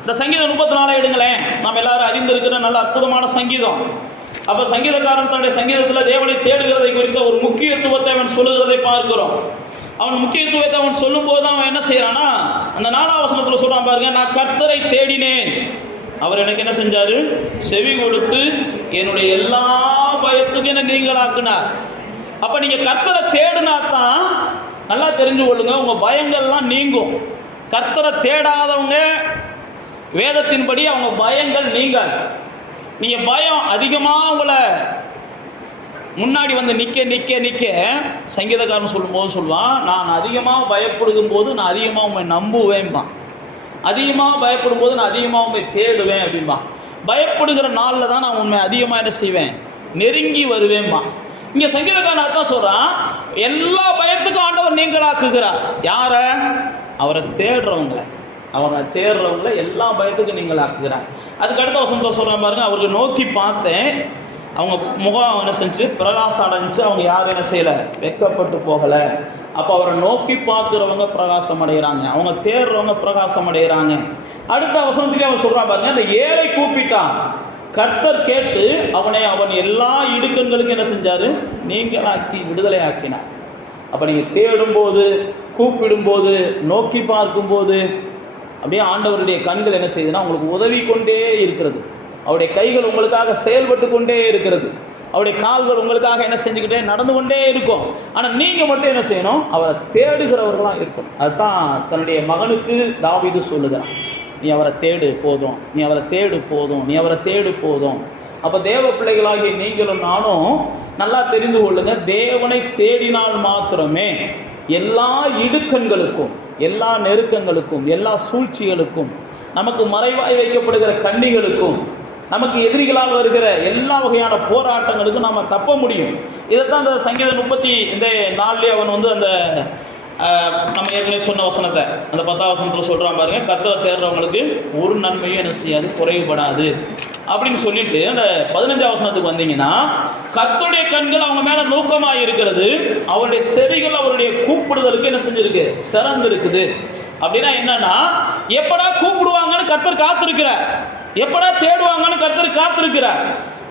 இந்த சங்கீதம் 34 எடுங்களேன், நாம் எல்லாரும் அறிந்திருக்கிற நல்ல அற்புதமான சங்கீதம். அப்போ சங்கீதக்காரன் தன்னுடைய சங்கீதத்தில் தேவனை தேடுகிறதை குறித்த ஒரு முக்கியத்துவத்தை அவன் சொல்லுகிறதை பார்க்கிறோம். அவன் முக்கியத்துவத்தை அவன் சொல்லும்போது அவன் என்ன செய்யறான்னா, அந்த 4ஆம் வசனத்தில் சொல்றான் பாருங்க, நான் கர்த்தரை தேடினேன், அவர் எனக்கு என்ன செஞ்சாரு, செவி கொடுத்து என்னுடைய எல்லா பயத்துக்கும் என்ன நீங்களாக்குனார். அப்போ நீங்கள் கர்த்தரை தேடினா தான் நல்லா தெரிஞ்சு கொள்ளுங்க, உங்கள் பயங்கள்லாம் நீங்கும். கர்த்தரை தேடாதவங்க வேதத்தின்படி அவங்க பயங்கள் நீங்காது. நீங்கள் பயம் அதிகமாக உங்களை முன்னாடி வந்து நிற்க சங்கீதக்காரன் சொல்லும்போது சொல்லுவான், நான் அதிகமாக பயப்படுகும் போது நான் அதிகமாக உண்மை நம்புவேன்பான், அதிகமாக பயப்படும் போது நான் அதிகமாக உண்மை தேடுவேன் அப்படின்பான். பயப்படுகிற நாளில் தான் நான் உண்மை அதிகமாக என்ன செய்வேன், நெருங்கி வருவேன்பான். இங்கே சங்கீதக்காரன் அர்த்தம் சொல்கிறான், எல்லா பயத்துக்கும் ஆண்டவர் நீங்களாக்குகிறார். யாரை, அவரை தேடுறவங்களை, எல்லா பயத்துக்கும் நீங்களாக்குகிறார். அதுக்கு அடுத்த வசனத்தை சொல்கிறேன் பாருங்க, அவருக்கு நோக்கி பார்த்தேன், அவங்க முகம் என்ன செஞ்சு பிரகாசம் அடைஞ்சு, அவங்க யாரும் என்ன செய்யலை, வெட்கப்பட்டு போகலை. அப்போ அவரை நோக்கி பார்க்குறவங்க பிரகாசம் அடைகிறாங்க, அவங்க தேடுறவங்க பிரகாசம் அடைகிறாங்க. அடுத்த வசனத்துலேயே அவன் சொல்கிறான் பாருங்க, அந்த ஏழை கூப்பிட்டான், கர்த்தர் கேட்டு அவன் எல்லா இடுக்கண்களுக்கும் என்ன செஞ்சார், நீங்களாக்கி விடுதலை ஆக்கினார். அப்போ நீங்கள் தேடும்போது, கூப்பிடும்போது, நோக்கி பார்க்கும்போது அப்படியே ஆண்டவருடைய கண்கள் என்ன செய்யுதுன்னா உங்களுக்கு உதவி கொண்டே இருக்கிறது. அவருடைய கைகள் உங்களுக்காக செயல்பட்டு கொண்டே இருக்கிறது. அவருடைய கால்கள் உங்களுக்காக என்ன செஞ்சுக்கிட்டே நடந்து கொண்டே இருக்கும். ஆனால் நீங்கள் மட்டும் என்ன செய்யணும், அவரை தேடுகிறவர்களாக இருக்கும். அதுதான் தன்னுடைய மகனுக்கு தாவீது சொல்லுகிறான், நீ அவரை தேடு போதும், நீ அவரை தேடு போதும், நீ அவரை தேடு போதும். அப்போ தேவ பிள்ளைகளாகிய நீங்களும் நானும் நல்லா தெரிந்து கொள்ளுங்க, தேவனை தேடினால் மாத்திரமே எல்லா இடுக்கண்களுக்கும், எல்லா நெருக்கங்களுக்கும், எல்லா சூழ்ச்சிகளுக்கும், நமக்கு மறைவாய் வைக்கப்படுகிற கண்ணிகளுக்கும், நமக்கு எதிரிகளால் வருகிற எல்லா வகையான போராட்டங்களுக்கும் நாம் தப்ப முடியும். இதைத்தான் இந்த சங்கீதம் 30 இந்த நாள்லேயே அவன் வந்து அந்த நம்ம ஏற்கனவே சொன்ன வசனத்தை அந்த 10ஆம் வசனத்தில் சொல்கிறான் பாருங்க, கர்த்தரை தேடுறவங்களுக்கு ஒரு நன்மையும் என்ன செய்யாது, குறைவுபடாது அப்படின்னு சொல்லிட்டு அந்த 15ஆம் வசனத்துக்கு வந்தீங்கன்னா, கர்த்தருடைய கண்கள் அவங்க மேலே நோக்கமாக இருக்கிறது, அவருடைய செவிகள் அவருடைய கூப்பிடுதலுக்கு என்ன செஞ்சிருக்கு, திறந்திருக்குது. அப்படின்னா என்னன்னா, எப்படா கூப்பிடுவாங்கன்னு கர்த்தர் காத்திருக்கிறார், எப்படா தேடுவாங்கன்னு கர்த்தர் காத்திருக்கிறார்.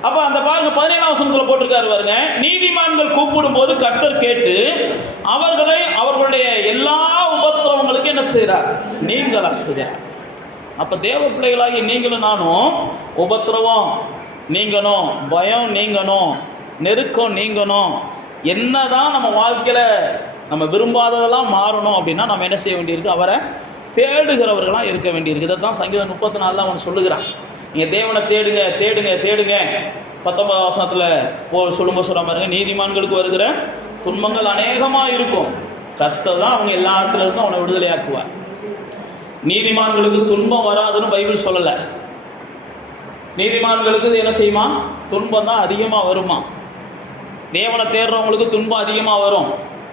அப்போ அந்த பாருங்க 17ஆம் வசனத்தில் போட்டிருக்காரு பாருங்க, நீதிமான்கள் கூப்பிடும் போது கர்த்தர் கேட்டு அவர்களை அவர்களுடைய எல்லா உபத்திரவங்களுக்கு என்ன செய்கிறார், நீங்களாக்குகிறார். அப்போ தேவ பிள்ளைகளாகி நீங்களும் நானும் உபத்திரவம் நீங்கணும், பயம் நீங்கணும், நெருக்கம் நீங்கணும், என்னதான் நம்ம வாழ்க்கையில் நம்ம விரும்பாததெல்லாம் மாறணும் அப்படின்னா நம்ம என்ன செய்ய வேண்டியிருக்கு, அவரை தேடுகிறவர்களாக இருக்க வேண்டியிருக்கு. இதை தான் சங்கீதம் 34 அவன் சொல்லுகிறான். நீங்கள் தேவனை தேடுங்க தேடுங்க தேடுங்க. 19ஆம் வசனத்தில் சொல்லும்போது சொல்ல பாருங்க, நீதிமான்களுக்கு வருகிற துன்பங்கள் அநேகமாக இருக்கும், கர்த்தர் தான் அவங்க எல்லாத்துல இருந்தும் அவனை விடுதலையாக்குவார். நீதிமான்களுக்கு துன்பம் வராதுன்னு பைபிள் சொல்லலை. நீதிமான்களுக்கு என்ன செய்யுமா, துன்பம் தான் அதிகமாக வருமா. தேவனை தேடுறவங்களுக்கு துன்பம் அதிகமாக வரும்,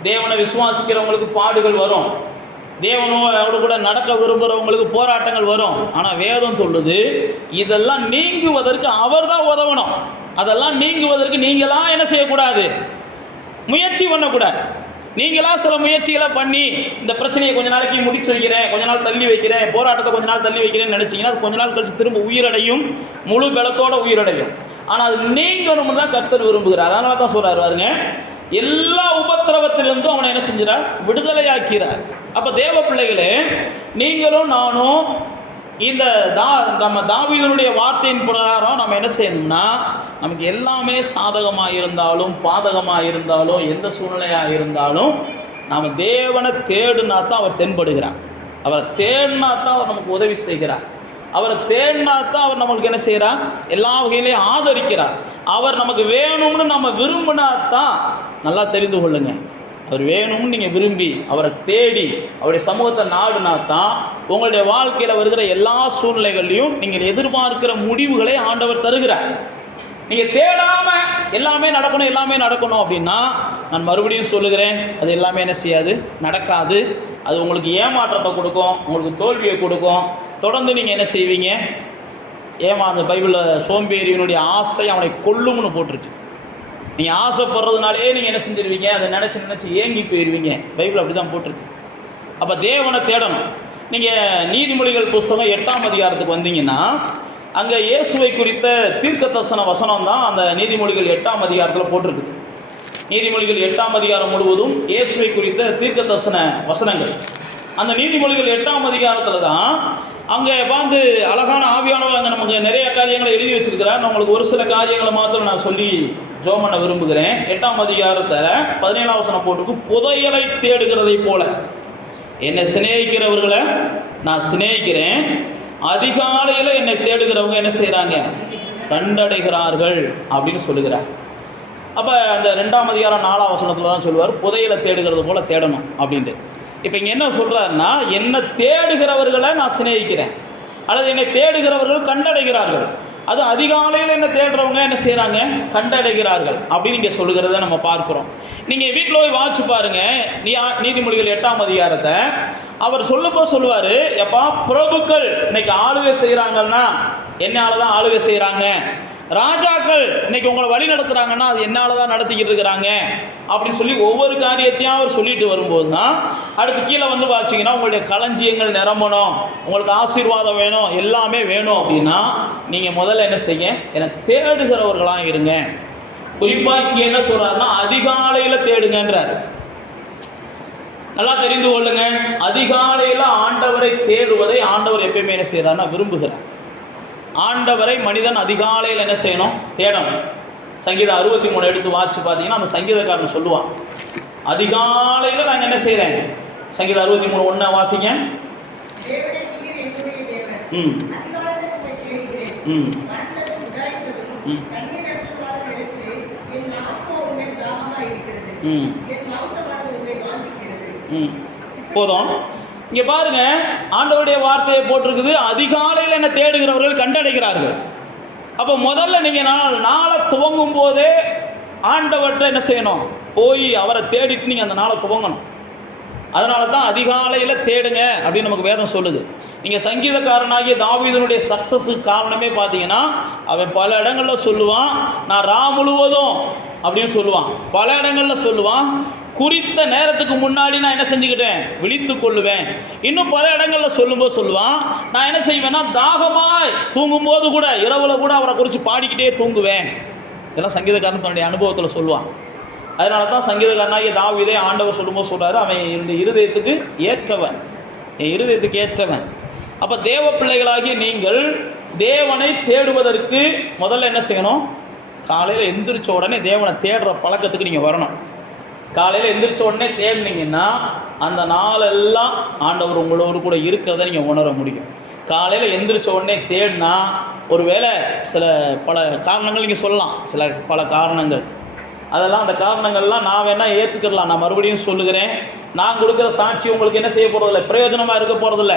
தேவனை விசுவாசிக்கிறவங்களுக்கு பாடுகள் வரும், தேவனோட கூட நடக்க விரும்புகிறவங்களுக்கு போராட்டங்கள் வரும். ஆனால் வேதம் சொல்லுது, இதெல்லாம் நீங்குவதற்கு அவர் தான் உதவணும். அதெல்லாம் நீங்குவதற்கு நீங்களாம் என்ன செய்யக்கூடாது, முயற்சி பண்ணக்கூடாது. நீங்களா சில முயற்சிகளை பண்ணி இந்த பிரச்சனையை கொஞ்ச நாளைக்கு முடிச்சு வைக்கிறேன், கொஞ்ச நாள் தள்ளி வைக்கிறேன், போராட்டத்தை கொஞ்ச நாள் தள்ளி வைக்கிறேன்னு நினச்சிங்கன்னா அது கொஞ்ச நாள் கழிச்சு திரும்ப உயிரடையும், முழு பலத்தோட உயிரடையும். ஆனால் அது நீங்கணும்னு தான் கர்த்தர் விரும்புகிறார். அதனால தான் சொல்கிறார் பாருங்க, எல்லா உபத்திரவத்திலிருந்தும் அவனை என்ன செஞ்சார், விடுதலையாக்கிறார். அப்போ தேவ பிள்ளைகளே, நீங்களும் நானும் இந்த நம்ம தாவீதுனுடைய வார்த்தையின் பிரகாரம் நம்ம என்ன செய்யணும்னா, நமக்கு எல்லாமே சாதகமாக இருந்தாலும் பாதகமாக இருந்தாலும் எந்த சூழ்நிலையாக இருந்தாலும் நாம் தேவனை தேடினா தான் அவர் தென்படுகிறார், அவரை தேடினா தான் அவர் நமக்கு உதவி செய்கிறார், அவரை தேடினா தான் அவர் நம்மளுக்கு என்ன செய்கிறார், எல்லா வகையிலையும் ஆதரிக்கிறார். அவர் நமக்கு வேணும்னு நம்ம விரும்பினா தான், நல்லா தெரிந்து கொள்ளுங்க, அவர் வேணும்னு நீங்கள் விரும்பி அவரை தேடி அவருடைய சமூகத்தை நாடுனா தான் உங்களுடைய வாழ்க்கையில் வருகிற எல்லா சூழ்நிலைகள்லையும் நீங்கள் எதிர்பார்க்கிற முடிவுகளை ஆண்டவர் தருகிறார். நீங்கள் தேடாமல் எல்லாமே நடக்கணும் அப்படின்னா நான் மறுபடியும் சொல்லுகிறேன், அது எல்லாமே என்ன செய்யாது, நடக்காது. அது உங்களுக்கு ஏமாற்றத்தை கொடுக்கும், உங்களுக்கு தோல்வியை கொடுக்கும். தொடர்ந்து நீங்கள் என்ன செய்வீங்க, அந்த பைபிளில் சோம்பேறியினுடைய ஆசை அவனை கொல்லும்னு போட்டுருக்கு. நீங்கள் ஆசைப்படுறதுனாலே நீங்கள் என்ன செஞ்சிருவீங்க, அதை நினச்சி ஏங்கி போயிடுவீங்க. பைபிள் அப்படி தான் போட்டிருக்கு. அப்போ தேவனை தேடணும். நீங்கள் நீதிமொழிகள் புஸ்தகம் 8ஆம் அதிகாரத்துக்கு வந்தீங்கன்னா, அங்கே இயேசுவை குறித்த தீர்க்கதரிசன வசனம் தான் அந்த நீதிமொழிகள் 8ஆம் அதிகாரத்தில் போட்டிருக்குது. நீதிமொழிகள் 8ஆம் அதிகாரம் முழுவதும் இயேசுவை குறித்த தீர்க்கதரிசன வசனங்கள். அந்த நீதிமொழிகள் 8ஆம் அதிகாரத்தில் தான் அங்கே பார்த்து அழகான ஆவியானவர் அங்கே நமக்கு நிறைய காரியங்களை எழுதி வச்சிருக்கிறார். நான் உங்களுக்கு ஒரு சில காரியங்களை மாத்திரம் நான் சொல்லி ஜெபம் பண்ண விரும்புகிறேன். 8ஆம் அதிகாரத்தில் 17ஆம் வசனம் போட்டுக்கு, புதையலை தேடுகிறதை போல என்னை சிநேகிக்கிறவர்களை நான் சிநேகிக்கிறேன், அதிகாலையில் என்னை தேடுகிறவங்க என்ன செய்கிறாங்க, கண்டடைகிறார்கள் அப்படின்னு சொல்லுகிறார். அப்போ அந்த 2ஆம் அதிகாரம் 4ஆம் வசனத்தில் தான் சொல்லுவார், புதையலை தேடுகிறது போல தேடணும் அப்படின்ட்டு. இப்போ இங்கே என்ன சொல்கிறாருன்னா, என்னை தேடுகிறவர்களை நான் சிநேகிக்கிறேன், அல்லது என்னை தேடுகிறவர்கள் கண்டடைகிறார்கள். அது அதிகாலையில் என்ன தேடுறவங்க என்ன செய்கிறாங்க, கண்டடைகிறார்கள் அப்படின்னு இங்கே சொல்லுகிறத நம்ம பார்க்குறோம். நீங்கள் வீட்டில் போய் வாட்சி பாருங்கள், நீதிமொழிகள் 8ஆம் அதிகாரத்தை அவர் சொல்லும்போது சொல்லுவார், எப்பா பிரபுக்கள் இன்னைக்கு ஆளுகை செய்கிறாங்கன்னா என்னால் தான் ஆளுகை செய்கிறாங்க, ராஜாக்கள் இன்னைக்கு உங்களை வழி நடத்துகிறாங்கன்னா அது என்னால் தான் நடத்திக்கிட்டு இருக்கிறாங்க அப்படின்னு சொல்லி ஒவ்வொரு காரியத்தையும் அவர் சொல்லிட்டு வரும்போது தான் அடுத்து கீழே வந்து பார்த்தீங்கன்னா, உங்களுடைய களஞ்சியங்கள் நிரம்பணும், உங்களுக்கு ஆசீர்வாதம் வேணும், எல்லாமே வேணும் அப்படின்னா நீங்கள் முதல்ல என்ன செய்ய, எனக்கு தேடுகிறவர்களாக இருங்க. குறிப்பாக இங்கே என்ன சொல்கிறாருன்னா, அதிகாலையில் தேடுங்கன்றார். நல்லா தெரிந்து கொள்ளுங்க, அதிகாலையில் ஆண்டவரை தேடுவதை ஆண்டவர் எப்பயுமே என்ன செய்கிறாருன்னா விரும்புகிறார். ஆண்டவரை மனிதன் அதிகாலையில் என்ன செய்யணும், தேடணும். சங்கீதம் 63 எடுத்து வாட்சி பார்த்தீங்கன்னா அந்த சங்கீதக்காரன் சொல்லுவான், அதிகாலையில் நாங்கள் என்ன செய்கிறேன். சங்கீதம் 63:1 வாசிங்க. ம் ம் ம் ம் போதும். இங்கே பாருங்க, ஆண்டவருடைய வார்த்தையை போட்டிருக்குது, அதிகாலையில் என்ன தேடுகிறவர்கள் கண்டடைகிறார்கள். அப்போ முதல்ல நீங்கள் நாளை துவங்கும் போதே ஆண்டவர்கிட்ட என்ன செய்யணும்? போய் அவரை தேடிட்டு நீங்கள் அந்த நாளை துவங்கணும். அதனால தான் அதிகாலையில் தேடுங்க அப்படின்னு நமக்கு வேதம் சொல்லுது. நீங்கள் சங்கீதக்காரனாகிய தாவீதனுடைய சக்ஸஸுக்கு காரணமே பார்த்தீங்கன்னா, அவன் பல இடங்களில் சொல்லுவான், நான் ரா முழுவதும் அப்படின்னு சொல்லுவான். பல இடங்களில் சொல்லுவான், குறித்த நேரத்துக்கு முன்னாடி நான் என்ன செஞ்சுக்கிட்டேன்? விழித்து கொள்ளுவேன். இன்னும் பல இடங்களில் சொல்லும்போது சொல்லுவான், நான் என்ன செய்வேன்னா தாகமாய் தூங்கும்போது கூட, இரவில் கூட அவரை குறித்து பாடிக்கிட்டே தூங்குவேன். இதெல்லாம் சங்கீதக்காரன் தன்னுடைய அனுபவத்தில் சொல்லுவான். அதனால தான் சங்கீதக்காரனாகிய தாவீதை ஆண்டவர் சொல்லும்போது சொல்கிறாரு, அவன் என்னுடைய இருதயத்துக்கு ஏற்றவன், என் இருதயத்துக்கு ஏற்றவன். அப்போ தேவ பிள்ளைகளாகிய நீங்கள் தேவனை தேடுவதற்கு முதல்ல என்ன செய்யணும்? காலையில் எந்திரிச்ச உடனே தேவனை தேடுற பழக்கத்துக்கு நீங்கள் வரணும். காலையில் எந்திரிச்ச உடனே தேடினீங்கன்னா அந்த நாளெல்லாம் ஆண்டவர் உங்களோடு கூட இருக்கிறத நீங்கள் உணர முடியும். காலையில் எந்திரிச்ச உடனே தேடினா ஒரு வேளை பல காரணங்கள் நீங்கள் சொல்லலாம், பல காரணங்கள், அதெல்லாம் அந்த காரணங்கள்லாம் நான் வேணால் ஏற்றுக்கிடலாம். நான் மறுபடியும் சொல்லுகிறேன், நான் கொடுக்குற சாட்சி உங்களுக்கு என்ன செய்ய போகிறதில்ல, பிரயோஜனமாக இருக்க போகிறதில்ல.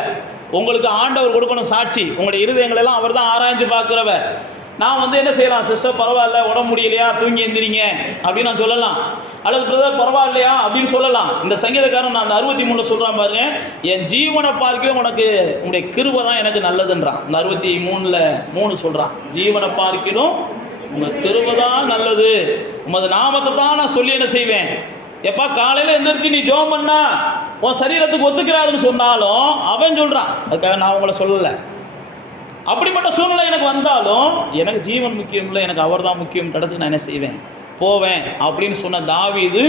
உங்களுக்கு ஆண்டவர் கொடுக்கணும் சாட்சி. உங்களுடைய இருதயங்களெல்லாம் அவர் தான் ஆராய்ஞ்சு பார்க்குறவர். நான் என்ன செய்யலாம், சிஸ்டர் பரவாயில்ல, உடம்பு முடியலையா, தூங்கி எந்திரிங்க அப்படின்னு நான் சொல்லலாம். அல்லது பிரதர் பரவாயில்லையா அப்படின்னு சொல்லலாம். இந்த சங்கீதக்காரன் நான் அந்த 63 சொல்கிறான் பாருங்க, என் ஜீவனை பார்க்க உனக்கு உங்களுடைய கிருபை தான் எனக்கு நல்லதுன்றான். இந்த 63:3 சொல்கிறான், ஜீவனை பார்க்கணும் உங்கள் கிருபை தான் நல்லது, உமது நாமத்தை தான் நான் சொல்லி என்ன செய்வேன். எப்பா காலையில் எந்திரிச்சு நீ ஜோம் பண்ணா உன் சரீரத்துக்கு ஒத்துக்கிறாதுன்னு சொன்னாலும் அவன் சொல்கிறான், அதுக்காக நான் உங்களை சொல்லலை. அப்படிப்பட்ட சூழ்நிலை எனக்கு வந்தாலும் எனக்கு ஜீவன் முக்கியம் இல்லை, எனக்கு அவர் தான் முக்கியம், கடத்துக்கு நான் என்ன செய்வேன், போவேன் அப்படின்னு சொன்ன தாவீது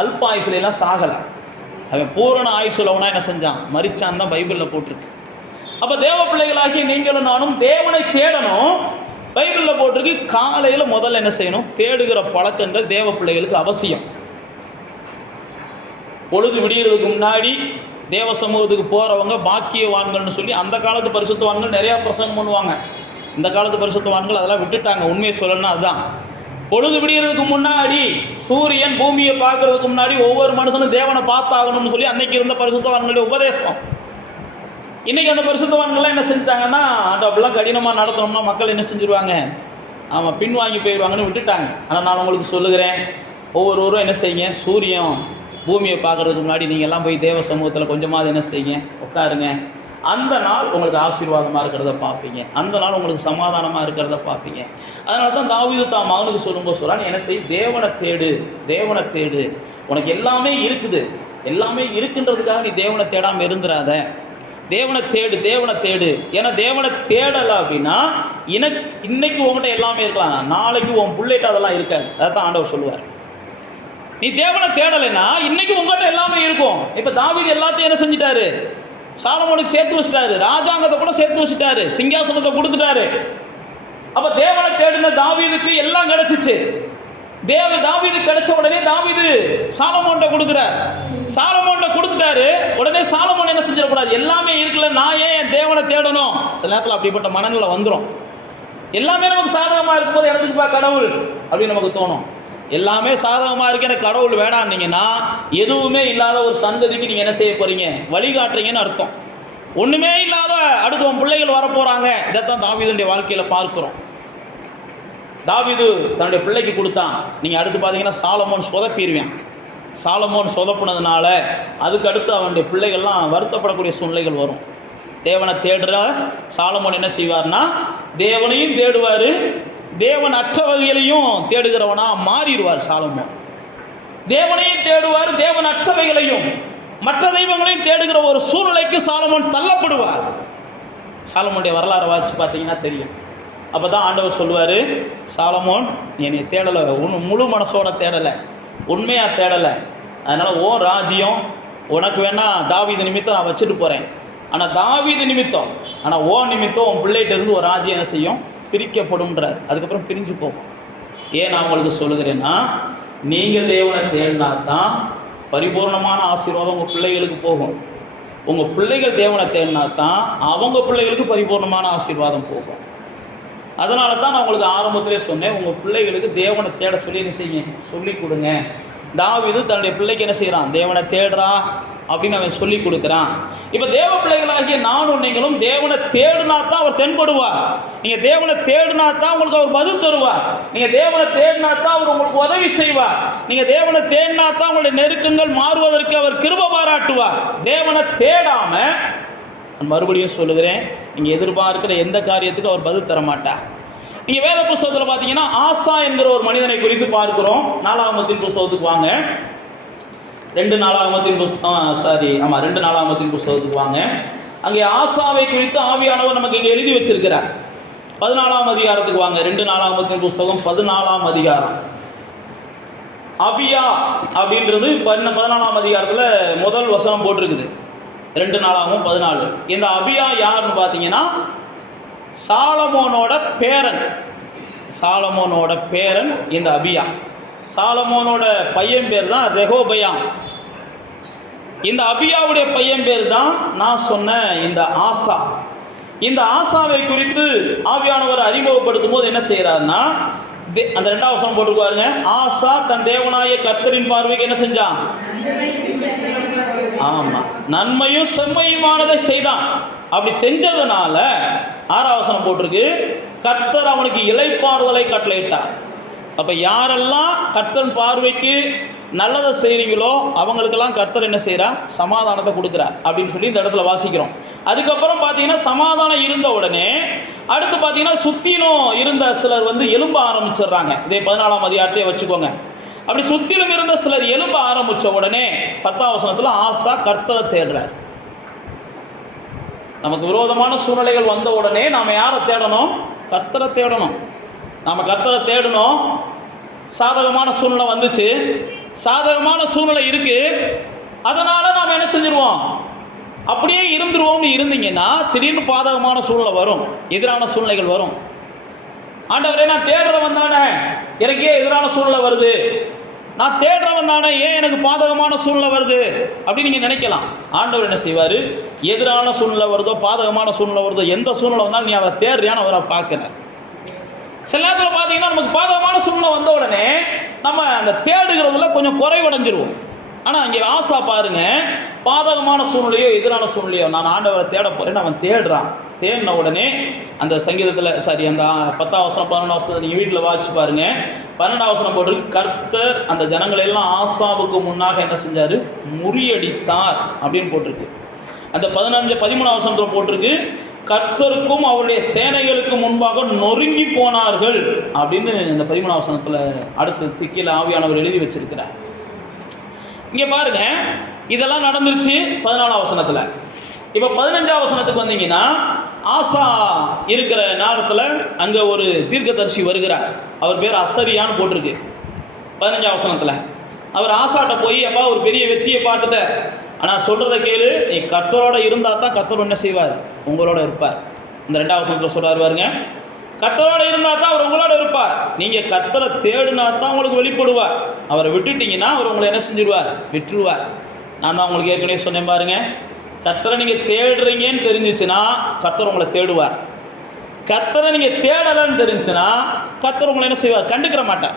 அல்ப ஆயுசுலாம் சாகலை. அவன் பூரண ஆயுசுலவனா என்ன செஞ்சான், மரிச்சான் தான் பைபிளில் போட்டிருக்கு. அப்போ தேவ பிள்ளைகளாகி நீங்களும் நானும் தேவனை தேடணும். பைபிளில் போட்டிருக்கு, காலையில் முதல்ல என்ன செய்யணும், தேடுகிற பழக்கங்கள் தேவ பிள்ளைகளுக்கு அவசியம். பொழுது விடியறதுக்கு முன்னாடி தேவ சமூகத்துக்கு போகிறவங்க பாக்கியவான்கள்னு சொல்லி அந்த காலத்து பரிசுத்தவான்கள் நிறையா பிரசங்கம் பண்ணுவாங்க. இந்த காலத்து பரிசுத்தவான்கள் அதெல்லாம் விட்டுட்டாங்க. உண்மையை சொல்லணும்னா அதுதான், பொழுது விடியறதுக்கு முன்னாடி சூரியன் பூமியை பார்க்கறதுக்கு முன்னாடி ஒவ்வொரு மனுஷனும் தேவனை பார்த்தாகணும்னு சொல்லி அன்னைக்கு இருந்த பரிசுத்தவான்களுடைய உபதேசம். இன்றைக்கி அந்த பரிசுத்தவான்கள்லாம் என்ன செஞ்சாங்கன்னா, அப்படிலாம் கடினமாக நடத்தணும்னா மக்கள் என்ன செஞ்சுருவாங்க, ஆமாம் பின்வாங்கி போயிடுவாங்கன்னு விட்டுட்டாங்க. ஆனால் நான் உங்களுக்கு சொல்லுகிறேன், ஒவ்வொருவரும் என்ன செய்யுங்க, சூரியன் பூமியை பார்க்குறதுக்கு முன்னாடி நீங்கள் எல்லாம் போய் தேவ சமூகத்தில் கொஞ்சமாவது என்ன செய்யுங்க, உட்காருங்க. அந்த நாள் உங்களுக்கு ஆசீர்வாதமாக இருக்கிறத பார்ப்பீங்க, அந்த நாள் உங்களுக்கு சமாதானமாக இருக்கிறத பார்ப்பீங்க. அதனால தான் தாவீது தான் மகனுக்கு சொல்லும்போது சொல்கிறான், என்ன செய், தேவனை தேடு, தேவனை தேடு. உனக்கு எல்லாமே இருக்குது, எல்லாமே இருக்குன்றதுக்காக நீ தேவனை தேடாமல் இருந்துடாத. தேவனை தேடு, தேவனை தேடு. ஏன்னா தேவனை தேடலை அப்படின்னா இன்னைக்கு உங்கள்கிட்ட எல்லாமே இருக்கலாம், நாளைக்கு உன் பிள்ளைகிட்ட அதெல்லாம் இருக்காது. அதை தான் ஆண்டவர் சொல்லுவார். நீ தேவனை தேடலைன்னா இன்னைக்கு உங்கள்கிட்ட எல்லாமே இருக்கும். இப்போ தாவீது எல்லாத்தையும் என்ன செஞ்சிட்டாரு, சாலமோனுக்கு சேர்த்து வச்சுட்டாரு, ராஜாங்கத்தை கூட சேர்த்து வச்சுட்டாரு, சிங்காசனத்தை கொடுத்துட்டாரு. அப்போ தேவனை தேடின தாவீதுக்கு எல்லாம் கிடைச்சிச்சு. தாவீது கிடைச்ச உடனே தாவீது சாலமோன்ட்ட கொடுக்குறார். சாலமோன்ட்ட கொடுத்துட்டாரு. உடனே சாலமோன் என்ன செஞ்சிடக்கூடாது, எல்லாமே இருக்குல்ல, நான் ஏன் தேவனை தேடணும். சில நேரத்தில் அப்படிப்பட்ட மனநிலை வந்துடும். எல்லாமே நமக்கு சாதகமாக இருக்கும்போது எனக்குப்பா கடவுள் அப்படின்னு நமக்கு தோணும். எல்லாமே சாதகமாக இருக்கு, எனக்கு கடவுள் வேணான்னீங்கன்னா எதுவுமே இல்லாத ஒரு சந்ததிக்கு நீங்கள் என்ன செய்ய போகிறீங்க, வழிகாட்டுறீங்கன்னு அர்த்தம். ஒன்றுமே இல்லாத அடுத்து உன் பிள்ளைகள் வரப்போகிறாங்க. இதைத்தான் தாவீதுடைய வாழ்க்கையில் பார்க்குறோம். தாவீது தன்னுடைய பிள்ளைக்கு கொடுத்தான். நீங்கள் அடுத்து பார்த்தீங்கன்னா சாலமோன் சொதப்பிடுவேன். சாலமோன் சொதப்புனதுனால அதுக்கு அடுத்து அவனுடைய பிள்ளைகள்லாம் வருத்தப்படக்கூடிய சூழ்நிலைகள் வரும். தேவனை தேடுற சாலமோன் என்ன செய்வார்னா, தேவனையும் தேடுவார், தேவன் அற்ற வகைகளையும் தேடுகிறவனா மாறிடுவார். சாலமோன் தேவனையும் தேடுவார், தேவன் அற்றவைகளையும் மற்ற தெய்வங்களையும் தேடுகிற ஒரு சூழ்நிலைக்கு சாலமோன் தள்ளப்படுவார். சாலமோனுடைய வரலாறு வாசித்து பார்த்தீங்கன்னா தெரியும். அப்போ தான் ஆண்டவர் சொல்லுவார், சாலமோன் நீ என்னை தேடலை, முழு மனசோட தேடலை, உண்மையாக தேடலை. அதனால் ஓ ராஜ்யம் உனக்கு வேணால் தாவீது நிமித்தம் நான் வச்சுட்டு போகிறேன். ஆனால் தாவீது நிமித்தம், ஆனால் ஓ நிமித்தம் உன் பிள்ளைகிட்டேருந்து ஒரு ராஜ்யம் என்ன செய்யும், பிரிக்கப்படும்ன்றார். அதுக்கப்புறம் பிரிஞ்சு போகும். ஏன் நான் உங்களுக்கு சொல்லுகிறேன்னா, நீங்கள் தேவனை தேடினா தான் பரிபூர்ணமான ஆசீர்வாதம் உங்கள் பிள்ளைகளுக்கு போகும். உங்கள் பிள்ளைகள் தேவனை தேடினா தான் அவங்க பிள்ளைகளுக்கு பரிபூர்ணமான ஆசீர்வாதம் போகும். அதனால தான் நான் உங்களுக்கு ஆரம்பத்திலே சொன்னேன், உங்கள் பிள்ளைகளுக்கு தேவனை தேட சொல்லி என்ன செய்யுங்க, சொல்லிக் கொடுங்க. தாவீது தன்னுடைய பிள்ளைக்கு என்ன செய்கிறான்? தேவனை தேடுறா அப்படின்னு அவன் சொல்லி கொடுக்குறான். இப்போ தேவ பிள்ளைகளாகிய நானும் நீங்களும் தேவனை தேடினா தான் அவர் தென்படுவார். நீங்கள் தேவனை தேடினா தான் உங்களுக்கு அவர் பதில் தருவார். நீங்கள் தேவனை தேடினா தான் அவர் உங்களுக்கு உதவி செய்வார். நீங்கள் தேவனை தேடினா தான் உங்களுடைய நெருக்கங்கள் மாறுவதற்கு அவர் கிருபை பாராட்டுவார். தேவனை தேடாம, நான் மறுபடியும் சொல்லுகிறேன், நீங்கள் எதிர்பார்க்கிற எந்த காரியத்துக்கும் அவர் பதில் தர மாட்டார். நீங்கள் வேத புஸ்தகத்தில் பார்த்தீங்கன்னா ஆசா என்கிற ஒரு மனிதனை குறித்து பார்க்கிறோம். 4ஆகமத்தின் புஸ்தகத்துக்கு வாங்க. 2 நாளாகமத்தின் புஸ்தகத்துக்கு வாங்க. அங்கே ஆசாவை குறித்து ஆவியானவர் நமக்கு இங்கே எழுதி வச்சிருக்கிறார். 14ஆம் அதிகாரத்துக்கு வாங்க. 2 நாளாகமத்தின் புஸ்தகம் 14ஆம் அதிகாரம். அபியா அப்படின்றது 14ஆம் அதிகாரத்தில் முதல் வசனம் போட்டிருக்குது. 2 நாளாகவும் 14. இந்த அபியா யாருன்னு பார்த்தீங்கன்னா சாலமோனோட பேரன் இந்த அபியா. சாலமோனோட பையன் பேர் தான் ரெகோபயாம். இந்த அபியாவுடைய பையன் பேர் தான் நான் சொன்ன இந்த ஆசா. இந்த ஆசாவை குறித்து ஆவியானவர் அறிமுகப்படுத்தும் போது என்ன செய்யறாருன்னா, அந்த 2ஆம் வசனம் போட்டுக்குவாருங்க. ஆசா தன் தேவனாய கர்த்தரின் பார்வைக்கு என்ன செஞ்சான்? ஆமா, நன்மையும் செம்மையுமானதை செய்தான். அப்படி செஞ்சதுனால 6ஆம் வசனம் போட்டிருக்கு, கர்த்தர் அவனுக்கு இளைப்பாறுதலை கட்டளையிட்டார். அப்போ யாரெல்லாம் கர்த்தர் பார்வைக்கு நல்லதை செய்கிறீங்களோ அவங்களுக்கெல்லாம் கர்த்தர் என்ன செய்கிறார்? சமாதானத்தை கொடுக்குறார் அப்படின்னு சொல்லி இந்த இடத்துல வாசிக்கிறோம். அதுக்கப்புறம் பார்த்தீங்கன்னா சமாதானம் இருந்த உடனே அடுத்து பார்த்தீங்கன்னா சுற்றிலும் இருந்த சிலர் எழும்ப ஆரம்பிச்சிடுறாங்க. இதே 14ஆம் அதிகாரத்தையே வச்சுக்கோங்க. அப்படி சுற்றிலும் இருந்த சிலர் எழும்ப ஆரம்பித்த உடனே 10ஆம் வசனத்தில் ஆசா கர்த்தரை தேடுறார். நமக்கு விரோதமான சூழ்நிலைகள் வந்த உடனே நாம் யாரை தேடணும்? கர்த்தரை தேடணும். நாம் கர்த்தரை தேடணும். சாதகமான சூழ்நிலை வந்துச்சு, சாதகமான சூழ்நிலை இருக்கு, அதனால நாம் என்ன செஞ்சிருவோம்? அப்படியே இருந்துருவோம்னு இருந்தீங்கன்னா திடீர்னு பாதகமான சூழ்நிலை வரும், எதிரான சூழ்நிலைகள் வரும். ஆண்டவரே, நான் தேடுறவன் தானே, எனக்கு ஏன் எதிரான சூழ்நிலை வருது? நான் தேடுறவன் தானே, ஏன் எனக்கு பாதகமான சூழ்நிலை வருது அப்படின்னு நீங்கள் நினைக்கலாம். ஆண்டவர் என்ன செய்வார்? எதிரான சூழ்நிலை வருதோ பாதகமான சூழ்நிலை வருதோ எந்த சூழ்நிலை வந்தாலும் நீ அவரை தேடுறியான்னு அவரை பார்க்குறார். சில நேரத்தில் பார்த்தீங்கன்னா நமக்கு பாதகமான சூழ்நிலை வந்த உடனே நம்ம அந்த தேடுகிறதுல கொஞ்சம் குறைவடைஞ்சிருவோம். ஆனால் இங்கே ஆசா பாருங்க, பாதகமான சூழ்நிலையோ எதிரான சூழ்நிலையோ நான் ஆண்டவரை தேட போகிறேன்னு அவன் தேடுறான். தேடின உடனே அந்த சங்கீதத்தில் அந்த 10ஆம் வசனம் 11ஆம் வசனம் நீங்கள் வீட்டில் வாசிச்சு பாருங்க. 12ஆம் வசனம் போட்டிருக்கு, கர்த்தர் அந்த ஜனங்களெல்லாம் ஆசாவுக்கு முன்னாக என்ன செஞ்சார்? முறியடித்தார் அப்படின்னு போட்டிருக்கு. அந்த 13ஆம் வசனத்தில் போட்டிருக்கு, கர்த்தருக்கும் அவருடைய சேனைகளுக்கு முன்பாக நொறுங்கி போனார்கள் அப்படின்னு இந்த 13ஆம் வசனத்தில் அடுத்து திக்கில் ஆவியானவர் எழுதி வச்சிருக்கிறார். இங்கே பாருங்க, இதெல்லாம் நடந்துருச்சு 14ஆம் வசனத்தில். இப்போ 15ஆம் வசனத்துக்கு வந்தீங்கன்னா ஆசா இருக்கிற நேரத்தில் அங்கே ஒரு தீர்க்கதரிசி வருகிறார். அவர் பேர் அசரியான்னு போட்டிருக்கு 15ஆம் வசனத்தில். அவர் ஆசாட்ட போய், அப்பா ஒரு பெரிய வெற்றியை பார்த்துட்ட, ஆனால் சொல்கிறத கேளு, நீ கர்த்தரோட இருந்தால் தான் கர்த்தர் என்ன செய்வார்? உங்களோட இருப்பார். இந்த 2ஆம் வசனத்தில் சொல்கிறார் பாருங்க, கர்த்தரோட இருந்தால் தான் அவர் உங்களோட இருப்பார். நீங்கள் கர்த்தரை தேடினா தான் உங்களுக்கு வெளிப்படுவார். அவரை விட்டுட்டீங்கன்னா அவர் உங்களை என்ன செஞ்சிடுவார்? விட்டுருவார். நான் தான் உங்களுக்கு ஏற்கனவே சொன்னேன் பாருங்க, கர்த்தரை நீங்கள் தேடுறீங்கன்னு தெரிஞ்சிச்சுன்னா கர்த்தர் உங்களை தேடுவார். கர்த்தரை நீங்கள் தேடலைன்னு தெரிஞ்சுன்னா கர்த்தர் உங்களை என்ன செய்வார்? கண்டுக்கிற மாட்டார்.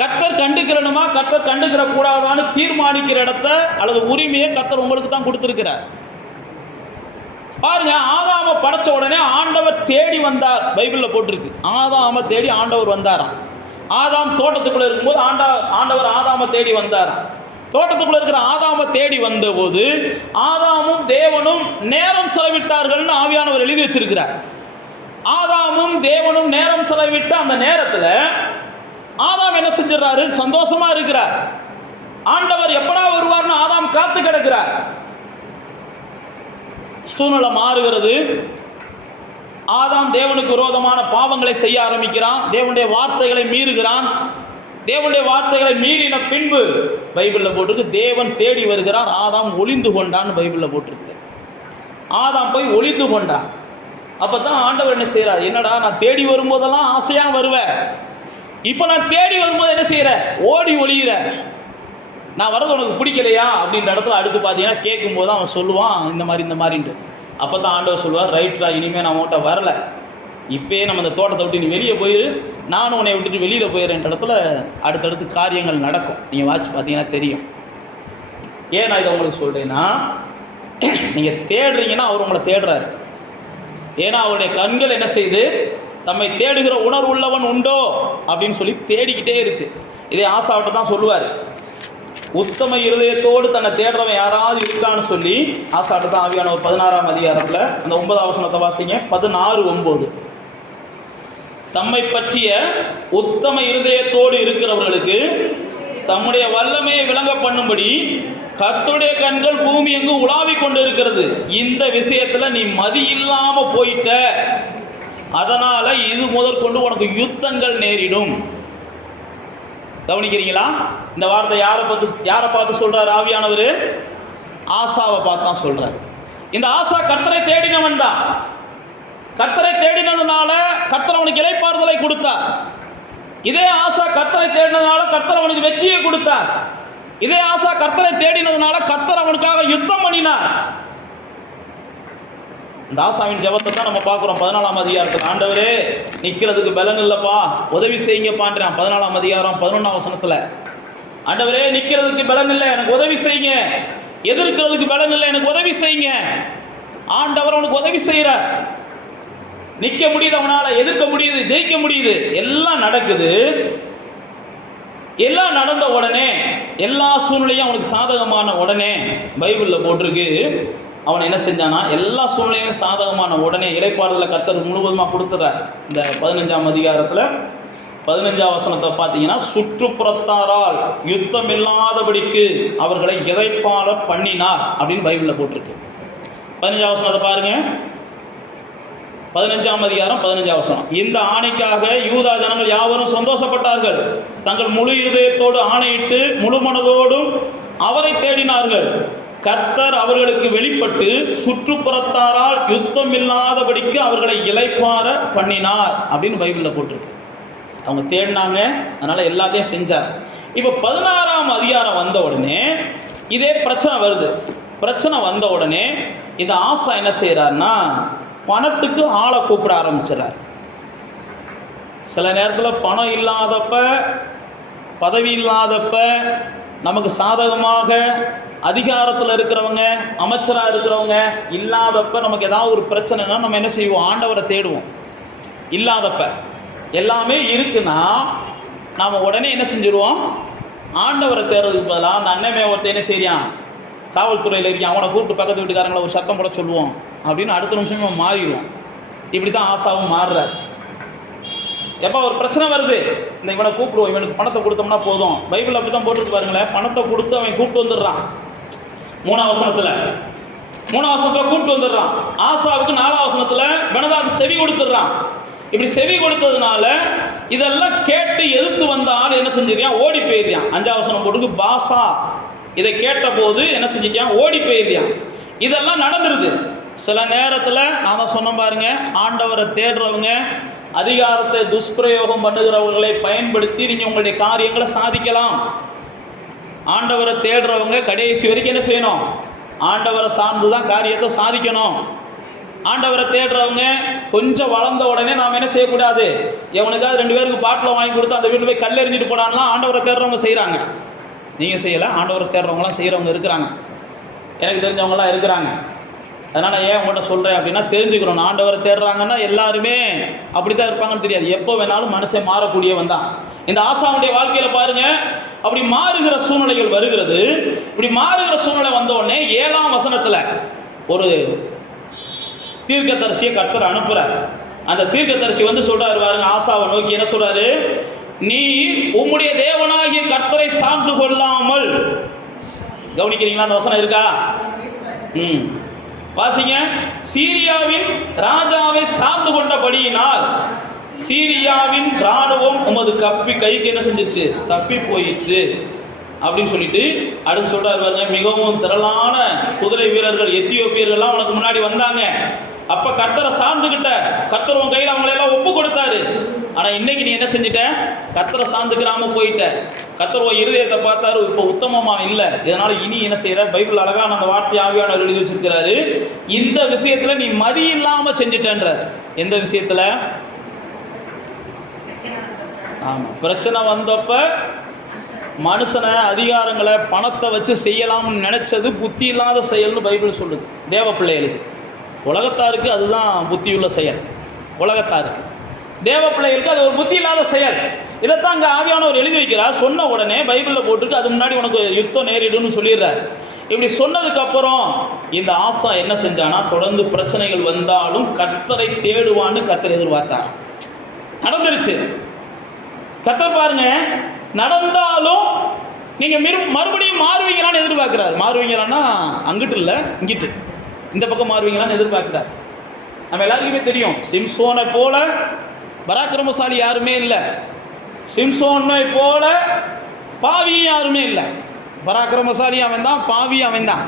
கர்த்தர் கண்டுக்கிறணுமா கர்த்தர் கண்டுக்கிற கூடாதான்னு தீர்மானிக்கிற இடத்த அல்லது உரிமையை கர்த்தர் உங்களுக்கு தான் கொடுத்துருக்கிறார். பாருங்க, ஆதாமை படைச்ச உடனே ஆண்டவர் தேடி வந்தார். பைபிளில் போட்டிருக்கு, ஆதாமை தேடி ஆண்டவர் வந்தாராம். ஆதாம் தோட்டத்துக்குள்ள இருக்கும்போது ஆண்டவர் ஆதாமை தேடி வந்தாராம். தோட்டத்துக்குள்ள இருக்கிற ஆதாமை தேடி வந்தபோது ஆதாமும் தேவனும் நேரம் செலவிட்டார்கள்னு ஆவியானவர் எழுதி வச்சிருக்கிறார். ஆதாமும் தேவனும் நேரம் செலவிட்ட அந்த நேரத்தில் ஆதாம் என்ன செஞ்சிடறாரு? சந்தோஷமா இருக்கிறார். ஆண்டவர் எப்படா வருவார்னு ஆதாம் காத்து கிடக்கிறார். சூழ்நிலை மாறுகிறது. ஆதாம் தேவனுக்கு விரோதமான பாவங்களை செய்ய ஆரம்பிக்கிறான். தேவனுடைய வார்த்தைகளை மீறுகிறான். தேவனுடைய வார்த்தைகளை மீறின பின்பு பைபிளில் போட்டிருக்கு, தேவன் தேடி வருகிறார், ஆதாம் ஒளிந்து கொண்டான்னு பைபிளில் போட்டிருக்கு. ஆதாம் போய் ஒளிந்து கொண்டான். அப்போ தான் ஆண்டவர் என்ன செய்கிறார்? என்னடா, நான் தேடி வரும்போதெல்லாம் ஆசையாக வருவேன், இப்போ நான் தேடி வரும்போது என்ன செய்கிற? ஓடி ஒளிகிற. நான் வர்றது உனக்கு பிடிக்கலையா அப்படின்ற இடத்துல அடுத்து பார்த்தீங்கன்னா கேட்கும்போது அவன் சொல்லுவான் இந்த மாதிரின்ட்டு. அப்போ தான் ஆண்டவர் சொல்லுவார், ரைட்ரா, இனிமேல் நான் உன்கிட்ட வரல, இப்போயே நம்ம இந்த தோட்டத்தை விட்டு நீ வெளியே போயிரு, நானும் உன்னை விட்டுட்டு வெளியில் போயிடுற இடத்துல அடுத்தடுத்து காரியங்கள் நடக்கும். நீங்கள் வாட்ச் பார்த்தீங்கன்னா தெரியும். ஏன் நான் இதை உங்களுக்கு சொல்கிறேன்னா, நீங்கள் தேடுறீங்கன்னா அவர் உங்களை தேடுறாரு. ஏன்னா அவருடைய கண்கள் என்ன செய்யுது, தம்மை தேடுகிற உணர்வு உள்ளவன் உண்டோ அப்படின்னு சொல்லி தேடிக்கிட்டே இருக்குது. இதே ஆசாவிட்ட தான் சொல்லுவார், உத்தம இருதயத்தோடு தன்னை தேடுறவன் யாராவது இருக்கான்னு சொல்லி ஆசாவிட்ட தான் ஆவியானவர் 16ஆம் அதிகாரத்தில் அந்த 9ஆம் வசனத்தை வாசிங்க. 16:9. தம்மை பற்றிய உத்தம இருதயத்தோடு இருக்கிறவர்களுக்கு தம்முடைய வல்லமையை விளங்க பண்ணும்படி கர்த்தருடைய கண்கள் பூமி எங்கும் உலாவிக் கொண்டு இருக்கிறது. இந்த விஷயத்துல நீ மதி இல்லாம போயிட்ட, அதனால இது முதற்கொண்டு உனக்கு யுத்தங்கள் நேரிடும். கவனிக்கிறீங்களா? இந்த வார்த்தை யாரை பார்த்து சொல்றாரு ஆவியானவர்? ஆசாவை பார்த்து தான் சொல்றாரு. இந்த ஆசா கர்த்தரை தேடினவன் தான். கர்த்தரை தேடினதுனால கர்த்தர் அவனுக்கு இளைப்பாறுதலை கொடுத்தார். இதே ஆசா கர்த்தரை தேடினதுனால கர்த்தர் அவனுக்கு வெற்றியை கொடுத்தார். இதே ஆசா கர்த்தரை தேடினதுனால கர்த்தர் அவனுக்காக யுத்தம் பண்ணினார். இந்த ஆசாவின் ஜெபத்தை தான் நம்ம பார்க்குறோம் 14ஆம் அதிகாரத்தில். ஆண்டவரே நிற்கிறதுக்கு பலன் இல்லைப்பா, உதவி செய்யுங்கப்பான்றான் 14ஆம் அதிகாரம் 11ஆம் வசனத்தில். ஆண்டவரே நிற்கிறதுக்கு பலன் இல்லை, எனக்கு உதவி செய்யுங்க. எதிர்க்கிறதுக்கு பலன் இல்லை, எனக்கு உதவி செய்யுங்க. ஆண்டவர் அவனுக்கு உதவி செய்கிறார். நிற்க முடியுது, அவனால் எதிர்க்க முடியுது, ஜெயிக்க முடியுது, எல்லாம் நடக்குது. எல்லாம் நடந்த உடனே, எல்லா சூழ்நிலையும் அவனுக்கு சாதகமான உடனே பைபிளில் போட்டிருக்கு, அவனை என்ன செஞ்சானா எல்லா சூழ்நிலையும் சாதகமான உடனே இளைப்பாறுதலை கர்த்தர் முழுவதுமாக கொடுத்துறார். இந்த 15ஆம் அதிகாரத்தில் 15ஆம் வசனத்தை பார்த்தீங்கன்னா, சுற்றுப்புறத்தாரால் யுத்தம் இல்லாதபடிக்கு அவர்களை இளைப்பாற பண்ணினார் அப்படின்னு பைபிளில் போட்டிருக்கு. 15ஆம் வசனத்தை பாருங்க. 15ஆம் அதிகாரம் 15ஆம் வசனம். இந்த ஆணைக்காக யூதா ஜனங்கள் யாவரும் சந்தோஷப்பட்டார்கள். தங்கள் முழு இருதயத்தோடு ஆணையிட்டு முழு மனதோடும் அவரை தேடினார்கள். கர்த்தர் அவர்களுக்கு வெளிப்பட்டு சுற்றுப்புறத்தாரால் யுத்தம் இல்லாதபடிக்கு அவர்களை இளைப்பாற பண்ணினார் அப்படின்னு பைபிளில் போட்டிருக்கு. அவங்க தேடினாங்க, அதனால் எல்லாத்தையும் செஞ்சார். இப்போ 16ஆம் அதிகாரம் வந்த உடனே இதே பிரச்சனை வருது. பிரச்சனை வந்த உடனே இந்த ஆசா என்ன செய்கிறாருன்னா, பணத்துக்கு ஆளை கூப்பிட ஆரம்பிச்சிடறார். சில நேரத்தில் பணம் இல்லாதப்ப, பதவி இல்லாதப்ப, நமக்கு சாதகமாக அதிகாரத்தில் இருக்கிறவங்க, அமைச்சராக இருக்கிறவங்க இல்லாதப்ப, நமக்கு ஏதாவது ஒரு பிரச்சனைனா நம்ம என்ன செய்வோம்? ஆண்டவரை தேடுவோம். இல்லாதப்ப எல்லாமே இருக்குன்னா நாம் உடனே என்ன செஞ்சுருவோம்? ஆண்டவரை தேடுறதுக்கு பதிலாக அந்த அண்ணமே ஒருத்தர் என்ன செய்யான், காவல்துறையில் இருக்கான், அவனை கூப்பிட்டு பக்கத்து வீட்டுக்காரங்களை ஒரு சத்தம் போட சொல்லுவோம் அப்படின்னு அடுத்த நிமிஷமே மாறிடுவோம். இப்படி தான் ஆசாவும் மாறுறார். எப்போ ஒரு பிரச்சனை வருது, இந்த இவனை கூப்பிடுவோம், இவனுக்கு பணத்தை கொடுத்தோம்னா போதும். பைபிள் அப்படி தான் போட்டுருக்கு பாருங்களேன். பணத்தை கொடுத்து அவன் கூப்பிட்டு வந்துடுறான். 3ஆம் வசனத்தில் கூப்பிட்டு வந்துடுறான். ஆசாவுக்கு 4ஆம் வசனத்தில் பெனதாத் செவி கொடுத்துடுறான். இப்படி செவி கொடுத்ததுனால இதெல்லாம் கேட்டு எதுக்கு வந்த ஆள் என்ன செஞ்சிருக்கான்? ஓடி போயிருக்கான். 5ஆம் வசனம் போட்டுக்கு பாசா இதை கேட்ட போது என்ன செஞ்சிருக்கான்? ஓடி போயிருக்கான். இதெல்லாம் நடந்துருது. சில நேரத்தில் நான் தான் சொன்ன பாருங்க, ஆண்டவரை தேடுறவங்க, அதிகாரத்தை துஷ்பிரயோகம் பண்ணுகிறவர்களை பயன்படுத்தி நீங்கள் உங்களுடைய காரியங்களை சாதிக்கலாம். ஆண்டவரை தேடுறவங்க கடைசி வரைக்கும் என்ன செய்யணும்? ஆண்டவரை சார்ந்து தான் காரியத்தை சாதிக்கணும். ஆண்டவரை தேடுறவங்க கொஞ்சம் வளர்ந்த உடனே நாம் என்ன செய்யக்கூடாது? எவனுக்காவது 2 பேருக்கு பாட்டில் வாங்கி கொடுத்து அந்த வீட்டில் போய் கல்லெறிஞ்சிட்டு போனான்லாம் ஆண்டவரை தேடுறவங்க செய்கிறாங்க. நீங்கள் செய்யலை, ஆண்டவரை தேடுறவங்களாம் செய்கிறவங்க இருக்கிறாங்க. எனக்கு தெரிஞ்சவங்களாம் இருக்கிறாங்க. அதனால் ஏன் உங்கள்கிட்ட சொல்கிறேன் அப்படின்னா, தெரிஞ்சுக்கிறோம். ஆண்டவரை தேடுறாங்கன்னா எல்லாருமே அப்படி தான் இருப்பாங்கன்னு தெரியாது. எப்போ வேணாலும் மனுஷன் மாறக்கூடியவன் தான். இந்த ஆசாவுடைய வாழ்க்கையில் பாருங்கள், அப்படி மாறுகிற சூழ்நிலைகள் வருகிறது. இப்படி மாறுகிற சூழ்நிலை வந்த உடனே 7ஆம் வசனத்தில் ஒரு தீர்க்கதரிசியை கர்த்தர் அனுப்புகிறார். அந்த தீர்க்கதரிசி வந்து சொல்கிறாரு பாருங்க, ஆசாவை நோக்கி என்ன சொல்கிறாரு? நீ உம்முடைய தேவனாகிய கர்த்தரை சார்ந்து கொள்ளாமல், கவனிக்கிறீங்களா? அந்த வசனம் இருக்கா? வாசிங்க. சீரியாவின் ராஜாவை சார்ந்து கொண்டபடியினால் சீரியாவின் ராணுவம் உமது கைக்கு என்ன செஞ்சிருச்சு? தப்பி போயிற்று அப்படின்னு சொல்லிட்டு அடுத்து சொல்றாரு பாருங்க, மிகவும் திரளான குதிரை வீரர்கள் எத்தியோப்பியர்கள்லாம் உனக்கு முன்னாடி வந்தாங்க. அப்ப கர்த்தரை சார்ந்துகிட்ட, கர்த்தர் உன் கையில் அவங்களெல்லாம் ஒப்பு கொடுத்தாரு. ஆனா இன்னைக்கு நீ என்ன செஞ்சிட்ட? கர்த்தரை சார்ந்துக்கிறாம போயிட்ட. கர்த்தர் இருதயத்தை பார்த்தாரு, இப்போ உத்தமமாக இல்லை, இதனால் இனி என்ன செய்கிற, பைபிள் அழகான அந்த வார்த்தை ஆவியானவர் எழுதி வச்சிருக்கிறாரு, இந்த விஷயத்தில் நீ மதி இல்லாமல் செஞ்சுட்டேன்றார். எந்த விஷயத்தில்? ஆமாம், பிரச்சனை வந்தப்ப மனுஷனை, அதிகாரங்களை, பணத்தை வச்சு செய்யலாம்னு நினச்சது புத்தி இல்லாத செயல்னு பைபிள் சொல்லுது தேவ பிள்ளைகளுக்கு. உலகத்தாருக்கு அதுதான் புத்தியுள்ள செயல், உலகத்தாருக்கு. தேவ பிள்ளைகளுக்கு அது ஒரு புத்தி இல்லாத செயல். இதைத்தான் அங்கே ஆவியானவர் எழுதி வைக்கிறார். சொன்ன உடனே பைபிளில் போட்டுருக்கு, அது முன்னாடி உனக்கு யுத்தம் நேரிடுன்னு சொல்லிடுறார். இப்படி சொன்னதுக்கப்புறம் இந்த ஆசா என்ன செஞ்சானா, தொடர்ந்து பிரச்சனைகள் வந்தாலும் கர்த்தரை தேடுவான்னு கர்த்தர் எதிர்பார்த்தார். நடந்துருச்சு. கர்த்தர் பாருங்க, நடந்தாலும் நீங்கள் மறுபடியும் மாறுவீங்களான்னு எதிர்பார்க்குறாரு. மாறுவீங்களான்னா அங்கிட்டு இல்லை, இங்கிட்டு இந்த பக்கம் மாறுவீங்களான்னு எதிர்பார்க்குறாரு. நம்ம எல்லாருக்குமே தெரியும், சிம்சோனை போல பராக்கிரமசாலி யாருமே இல்லை, சிம்சோனை போல பாவி யாருமே இல்லை. பராக்கிரமசாலி அவன் தான், பாவி அவன் தான்.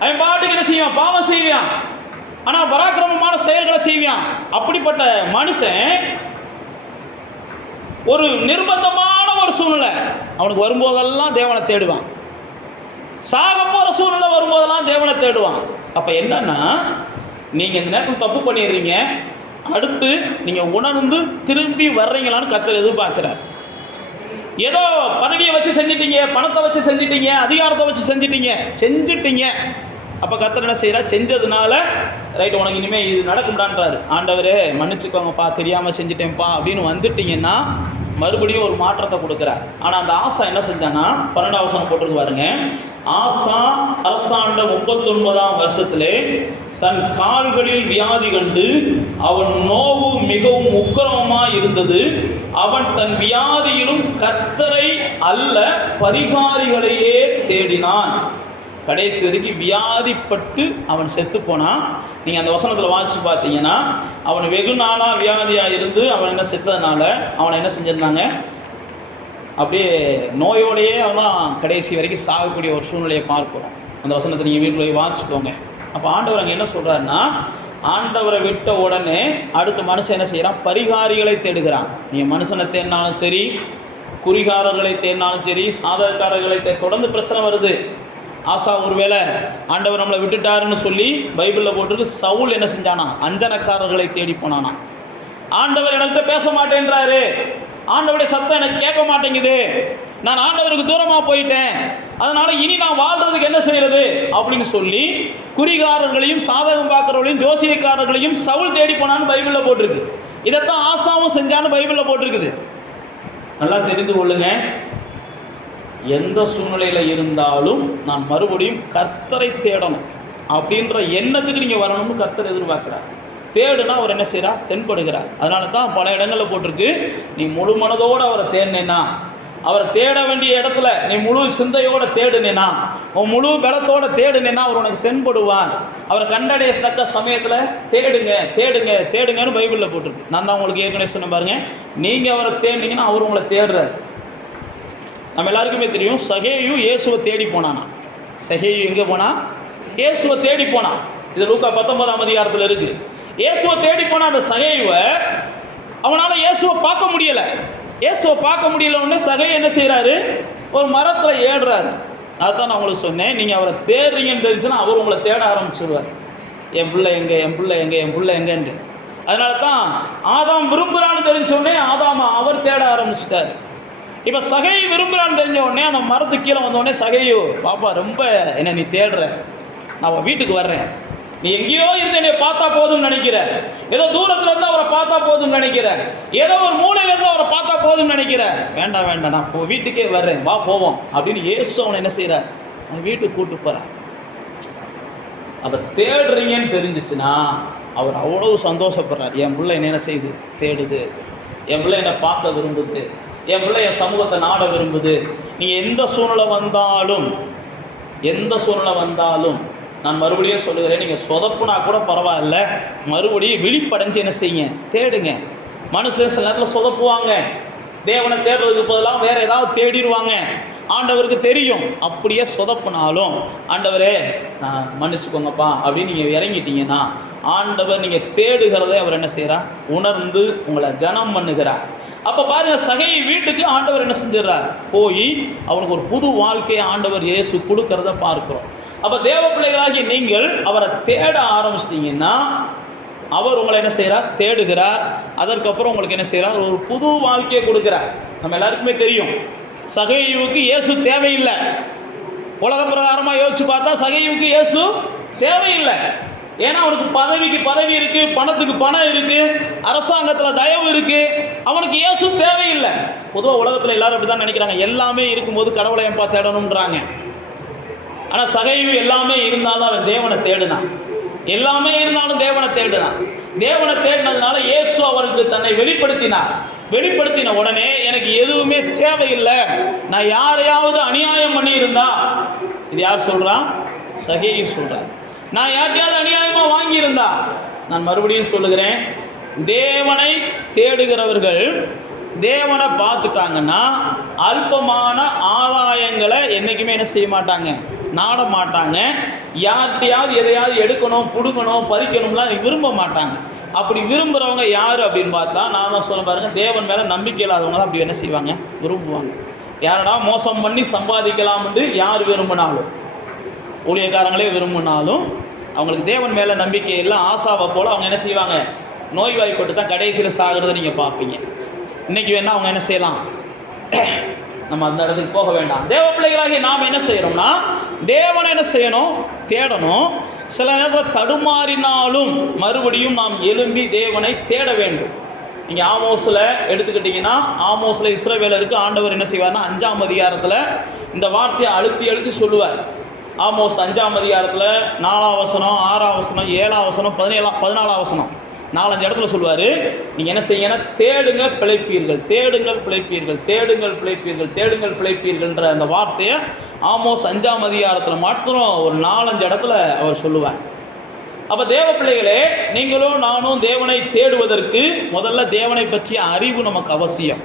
அவன் பாட்டுக்கு என்ன செய்வான், பாவம் செய்வான், ஆனால் பராக்கிரமமான செயல்களை செய்வான். அப்படிப்பட்ட மனுஷன் ஒரு நிர்பந்தமான ஒரு சூழ்நிலை அவனுக்கு வரும்போதெல்லாம் தேவனை தேடுவான். சாக போகிற சூழ்நிலை வரும்போதெல்லாம் தேவனை தேடுவான். அப்போ என்னன்னா, நீங்கள் இந்த நேரத்தில் தப்பு பண்ணிடுறீங்க, அடுத்து நீங்கள் உணர்ந்து திரும்பி வர்றீங்களான்னு கர்த்தர் எதிர்பார்க்குறார். ஏதோ பதவியை வச்சு செஞ்சிட்டீங்க, பணத்தை வச்சு செஞ்சிட்டீங்க, அதிகாரத்தை வச்சு செஞ்சிட்டீங்க. அப்போ கர்த்தர் என்ன செய்கிறார், செஞ்சதுனால ரைட்டு உனக்கு இனிமேல் இது நடக்கும்டான்றாரு. ஆண்டவரே மன்னிச்சுக்கோங்கப்பா, தெரியாமல் செஞ்சிட்டேன்ப்பா அப்படின்னு வந்துட்டீங்கன்னா மறுபடியும் ஒரு மாற்றத்தை கொடுக்குறார். ஆனால் அந்த ஆசா என்ன செஞ்சான்னா, 12ஆம் வசனம் போட்டிருக்கு பாருங்க. ஆசா அரசாண்ட 39ஆம் வருஷத்திலே தன் கால்களில் வியாதி கண்டு அவன் நோவு மிகவும் உக்கிரமமாக இருந்தது. அவன் தன் வியாதியிலும் கர்த்தரை அல்ல பரிகாரிகளையே தேடினான். கடைசி வரைக்கும் வியாதிப்பட்டு அவன் செத்து போனான். நீங்கள் அந்த வசனத்தில் வாசித்து பார்த்தீங்கன்னா, அவன் வெகு நாளாக வியாதியாக இருந்து அவன் என்ன செத்ததுனால அவனை என்ன செஞ்சிருந்தாங்க, அப்படியே நோயோடையே அவன் கடைசி வரைக்கும் சாகக்கூடிய ஒரு சூழ்நிலையை பார்க்குறோம். அந்த வசனத்தை நீங்கள் வீட்டில் வாசிச்சுக்கோங்க. அப்போ ஆண்டவர் அங்கே என்ன சொல்கிறாருன்னா, ஆண்டவரை விட்ட உடனே அடுத்த மனுஷன் என்ன செய்கிறான், பரிகாரிகளை தேடுகிறான். நீங்கள் மனுஷனை தேடினாலும் சரி, குறிகாரர்களை தேடினாலும் சரி, சாதகக்காரர்களை தொடர்ந்து பிரச்சனை வருது. ஆசா ஒருவேளை ஆண்டவர் நம்மளை விட்டுட்டாருன்னு சொல்லி பைபிளில் போட்டுட்டு சவுல் என்ன செஞ்சானா, அஞ்சனக்காரர்களை தேடி போனானா. ஆண்டவர் எனக்கிட்ட பேச மாட்டேன்றாரு, ஆண்டவருடைய சத்தம் எனக்கு கேட்க மாட்டேங்குது, நான் ஆண்டவருக்கு தூரமாக போயிட்டேன், அதனால் இனி நான் வாழ்கிறதுக்கு என்ன செய்கிறது அப்படின்னு சொல்லி குறிகாரர்களையும் சாதகம் பார்க்குறவர்களையும் ஜோசியக்காரர்களையும் சவுல் தேடி போனான்னு பைபிளில் போட்டிருக்கு. இதைத்தான் ஆசாவும் செஞ்சான்னு பைபிளில் போட்டிருக்குது. நல்லா தெரிந்து கொள்ளுங்க, எந்த சூழ்நிலையில் இருந்தாலும் நான் மறுபடியும் கர்த்தரை தேடணும் அப்படின்ற எண்ணத்துக்கு நீங்கள் வரணும்னு கர்த்தர் எதிர்பார்க்குறார். தேடுனா அவர் என்ன செய்கிறார், தென்படுகிறார். அதனால தான் பல இடங்களில் போட்டிருக்கு, நீ முழு மனதோடு அவரை தேடினேன்னா, அவரை தேட வேண்டிய இடத்துல நீ முழு சிந்தையோடு தேடுனேன்னா, உன் முழு பலத்தோடு தேடுனேன்னா அவர் உனக்கு தென்படுவார். அவரை கண்டடையத்தக்க சமயத்தில் தேடுங்கன்னு பைபிளில் போட்டிருக்கு. நான் தான் உங்களுக்கு ஏற்கனவே சொன்ன பாருங்க, நீங்கள் அவரை தேடினீங்கன்னா அவர் உங்களை தேடுறார். நம்ம எல்லாருக்குமே தெரியும், சகேயு இயேசுவை தேடி போனானா. சகேயு எங்கே போனான், இயேசுவை தேடி போனான். இது லூக்கா 19ஆம் அதிகாரத்தில் இருக்குது. இயேசுவை தேடி போன அந்த சகேயுவை அவனால் இயேசுவை பார்க்க முடியலை. இயேசுவை பார்க்க முடியலன்னு சகேயு என்ன செய்கிறாரு, ஒரு மரத்தில் ஏறுறாரு. அதுதான் நான் உங்களுக்கு சொன்னேன், நீங்கள் அவரை தேடுறீங்கன்னு தெரிஞ்சுன்னா அவர் உங்களை தேட ஆரம்பிச்சிடுவார். என் பிள்ளை எங்கேன்ட்டு. அதனால தான் ஆதாம் விரும்புகிறான்னு தெரிஞ்சோடனே ஆதாம் அவர் தேட ஆரம்பிச்சிட்டார். இப்போ சகை விரும்புகிறான்னு தெரிஞ்ச உடனே அந்த மரத்துக்கு கீழே வந்தோடனே சகையோ, பாப்பா ரொம்ப என்ன நீ தேடுற, நான் வீட்டுக்கு வர்றேன், நீ எங்கேயோ இருந்து என்னை பார்த்தா போதும்னு நினைக்கிற, ஏதோ தூரத்தில் இருந்து அவரை பார்த்தா போதும்னு நினைக்கிற, ஏதோ ஒரு மூலையிலேருந்து அவரை பார்த்தா போதும்னு நினைக்கிற, வேண்டாம் நான் இப்போ வீட்டுக்கே வர்றேன், வா போவோம் அப்படின்னு இயேசு அவனை என்ன செய்கிறார், அவன் வீட்டுக்கு கூப்பிட்டு போகிறார். அதை தேடுறீங்கன்னு தெரிஞ்சிச்சுன்னா அவர் அவ்வளவு சந்தோஷப்படுறார். என் பிள்ளை என்ன செய்யுது, தேடுது, என் பிள்ளை என்னை பார்க்க விரும்புது, என் பிள்ளை என் சமூகத்தை நாட விரும்புது. நீங்கள் எந்த சூழ்நிலை வந்தாலும் நான் மறுபடியும் சொல்லுகிறேன், நீங்கள் சொதப்புனா கூட பரவாயில்ல, மறுபடியும் விழிப்படைஞ்சு என்ன செய்யுங்க, தேடுங்க. மனுஷன் சில நேரத்தில் சொதப்புவாங்க, தேவனை தேடுறதுக்கு பதிலாக வேறு ஏதாவது தேடிடுவாங்க. ஆண்டவருக்கு தெரியும், அப்படியே சொதப்புனாலும் ஆண்டவரே நான் மன்னிச்சுக்கோங்கப்பா அப்படின்னு நீங்கள் இறங்கிட்டீங்கன்னா ஆண்டவர் நீங்கள் தேடுகிறதே அவர் என்ன செய்கிறார், உணர்ந்து உங்களை கனம் பண்ணுகிறார். அப்போ பாருங்க, சகையை வீட்டுக்கு ஆண்டவர் என்ன செஞ்சிடறார், போய் அவனுக்கு ஒரு புது வாழ்க்கையை ஆண்டவர் இயேசு கொடுக்கறத பார்க்கிறோம். அப்போ தேவ பிள்ளைகளாகி நீங்கள் அவரை தேட ஆரம்பிச்சிட்டிங்கன்னா அவர் உங்களை என்ன செய்கிறார், தேடுகிறார். அதற்கப்புறம் உங்களுக்கு என்ன செய்கிறார், ஒரு புது வாழ்க்கையை கொடுக்குறார். நம்ம எல்லாருக்குமே தெரியும், சகையுவுக்கு இயேசு தேவையில்லை. உலக பிரகாரமாக யோசிச்சு பார்த்தா சகையுவுக்கு இயேசு தேவையில்லை. ஏன்னா அவனுக்கு பதவிக்கு பதவி இருக்குது, பணத்துக்கு பணம் இருக்குது, அரசாங்கத்தில் தயவு இருக்குது, அவனுக்கு இயேசு தேவையில்லை. பொதுவாக உலகத்தில் எல்லாரும் அப்படி தான் நினைக்கிறாங்க, எல்லாமே இருக்கும்போது கடவுளை எப்பா தேடணுன்றாங்க. ஆனால் சகையு எல்லாமே இருந்தாலும் அவன் தேவனை தேடினான், எல்லாமே இருந்தாலும் தேவனை தேடினான். தேவனை தேடினதுனால இயேசு அவருக்கு தன்னை வெளிப்படுத்தின உடனே எனக்கு எதுவுமே தேவையில்லை, நான் யாரையாவது அநியாயம் பண்ணி இருந்தா, இது யார் சொல்கிறான், சகையு சொல்கிறார், நான் யார்ட்டையாவது அநியாயமாக வாங்கியிருந்தா, நான் மறுபடியும் சொல்லுகிறேன், தேவனை தேடுகிறவர்கள் தேவனை பார்த்துட்டாங்கன்னா அல்பமான ஆதாயங்களை என்றைக்குமே என்ன செய்ய மாட்டாங்க, நாட மாட்டாங்க. யார்கிட்டையாவது எதையாவது எடுக்கணும், பிடுங்கணும், பறிக்கணும்லாம் விரும்ப மாட்டாங்க. அப்படி விரும்புகிறவங்க யார் அப்படின்னு பார்த்தா, நான் தான் சொல்ல பாருங்கள், தேவன் மேலே நம்பிக்கை இல்லாதவங்களாம் அப்படி என்ன செய்வாங்க, விரும்புவாங்க. யாரடா மோசம் பண்ணி சம்பாதிக்கலாம் என்று யார் விரும்பினாலும், ஊழியக்காரங்களே விரும்பினாலும், அவங்களுக்கு தேவன் மேலே நம்பிக்கை எல்லாம் ஆசாவை போல் அவங்க என்ன செய்வாங்க, நோய்வாய்ப்பட்டு தான் கடைசியில் சாகிறத நீங்கள் பார்ப்பீங்க. இன்றைக்கி வேணால் அவங்க என்ன செய்யலாம், நம்ம அந்த இடத்துக்கு போக வேண்டாம். தேவ பிள்ளைகளாகி நாம் என்ன செய்கிறோம்னா, தேவனை என்ன செய்யணும், தேடணும். சில நேரத்தில் தடுமாறினாலும் மறுபடியும் நாம் எழும்பி தேவனை தேட வேண்டும். நீங்கள் ஆமோஸில் எடுத்துக்கிட்டிங்கன்னா, ஆமோஸில் இஸ்ரவேலருக்கு ஆண்டவர் என்ன செய்வார்னா, 5ஆம் அதிகாரத்தில் இந்த வார்த்தையை அழுத்தி சொல்லுவார். ஆமோஸ் 5ஆம் அதிகாரத்தில் 4ஆம் வசனம், 6ஆம் வசனம், 7ஆம் வசனம், 14ஆம் வசனம், 4-5 இடத்துல சொல்லுவார், நீங்கள் என்ன செய்யணும், தேடுங்கள் பிழைப்பீர்கள், தேடுங்கள் பிழைப்பீர்கள், தேடுங்கள் பிழைப்பீர்கள், தேடுங்கள் பிழைப்பீர்கள்ன்ற அந்த வார்த்தையை ஆமோஸ் 5ஆம் அதிகாரத்தில் மாத்திரம் ஒரு 4-5 இடத்துல அவர் சொல்லுவார். அப்போ தேவ பிள்ளைகளே, நீங்களும் நானும் தேவனை தேடுவதற்கு முதல்ல தேவனை பற்றிய அறிவு நமக்கு அவசியம்.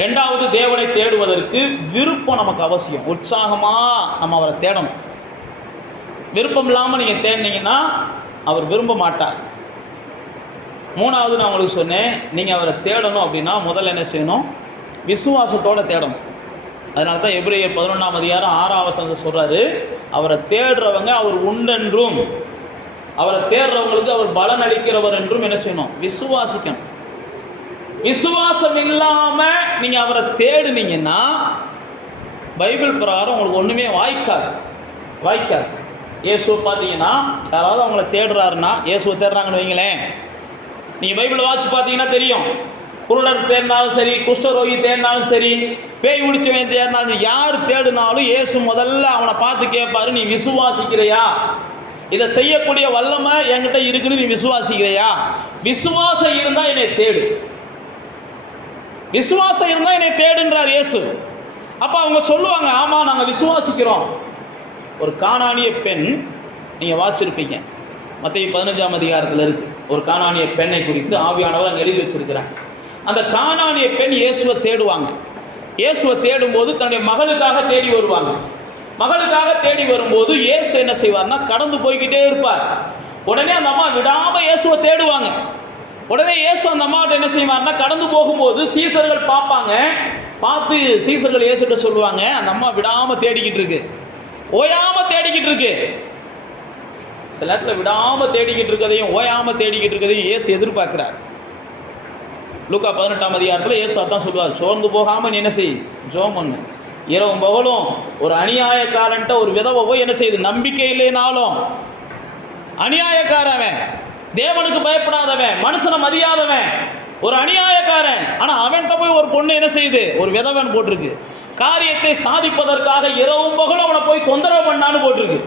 2வது, தேவனை தேடுவதற்கு விருப்பம் நமக்கு அவசியம். உற்சாகமாக நம்ம அவரை தேடணும். விருப்பம் இல்லாமல் நீங்கள் தேடினீங்கன்னா அவர் விரும்ப மாட்டார். 3வது, நான் உங்களுக்கு சொன்னேன், நீங்கள் அவரை தேடணும் அப்படின்னா முதல்ல என்ன செய்யணும், விசுவாசத்தோடு தேடணும். அதனால தான் எபிரேயர் 11ஆம் அதிகாரம் 6ஆம் வசனத்தை சொல்கிறாரு, அவரை தேடுறவங்க அவர் உண்டென்றும், அவரை தேடுறவங்களுக்கு அவர் பலன் அளிக்கிறவர் என்றும் என்ன செய்யணும், விசுவாசிக்கணும். விசுவாசம் இல்லாமல் நீங்கள் அவரை தேடுனீங்கன்னா பைபிள் பிரகாரம் உங்களுக்கு ஒன்றுமே வாய்க்காது. இயேசுவை பார்த்தீங்கன்னா, யாராவது அவங்கள தேடுறாருன்னா, இயேசுவை தேடுறாங்கன்னு வைங்களேன், நீங்கள் பைபிளை வாட்சி பார்த்தீங்கன்னா தெரியும். குருடர் தேடினாலும் சரி, குஷ்டரோகி தேடினாலும் சரி, பேய் முடிச்சவன் தேடினாலும், யார் தேடினாலும் இயேசு முதல்ல அவனை பார்த்து கேட்பாரு, நீ விசுவாசிக்கிறையா, இதை செய்யக்கூடிய வல்லமை என்கிட்ட இருக்குன்னு நீ விசுவாசிக்கிறையா? விசுவாசம் இருந்தால் என்னை தேடு, விசுவாசம் இருந்தால் என்னை தேடுன்றார் இயேசு. அப்போ அவங்க சொல்லுவாங்க, ஆமாம் நாங்கள் விசுவாசிக்கிறோம். ஒரு கானானிய பெண் நீங்கள் வாச்சிருப்பீங்க, மத்தேயு 15ஆம் அதிகாரத்தில் இருக்குது. ஒரு கானானிய பெண்ணை குறித்து ஆவியானவர் அங்கே எழுதி வச்சிருக்கிறாங்க. அந்த கானானிய பெண் இயேசுவை தேடுவாங்க. இயேசுவை தேடும்போது தன்னுடைய மகளுக்காக தேடி வருவாங்க. மகளுக்காக தேடி வரும்போது இயேசு என்ன செய்வார்னா, கடந்து போய்கிட்டே இருப்பார். உடனே அந்த அம்மா விடாமல் இயேசுவை தேடுவாங்க. உடனே இயேசு அந்த அம்மாட்ட என்ன செய்வார்னா, கடந்து போகும்போது சீசர்கள் பார்ப்பாங்க. பார்த்து சீசர்கள் இயேசுகிட்ட சொல்லுவாங்க, அந்த அம்மா விடாமல் தேடிக்கிட்டு இருக்கு, ஓயாமல் தேடிக்கிட்டு இருக்கு. சில நேரத்தில் விடாமல் தேடிக்கிட்டு இருக்கிறதையும் ஓயாமல் தேடிக்கிட்டு இருக்கிறதையும் இயேசு எதிர்பார்க்கிறார். லூக்கா 18ஆம் அதிகாரத்தில் இயேசு அதான் சொல்லுவார், சோர்ந்து போகாமல் நீ என்ன செய், ஜெபம் பண்ணு. இரவும் பகலும் ஒரு அநியாயக்காரன்ட்ட ஒரு விதவை போய் என்ன செய்யுது, நம்பிக்கை இல்லைனாலும் அநியாயக்காரவன், தேவனுக்கு பயப்படாதவன், மனுஷனை மதியாதவன், ஒரு அநியாயக்காரன். ஆனால் அவன்கிட்ட போய் ஒரு பொண்ணு என்ன செய்யுது, ஒரு விதவன் போட்டிருக்கு, காரியத்தை சாதிப்பதற்காக இரவும் பகலும் அவனை போய் தொந்தரவு பண்ணான்னு போட்டிருக்கு.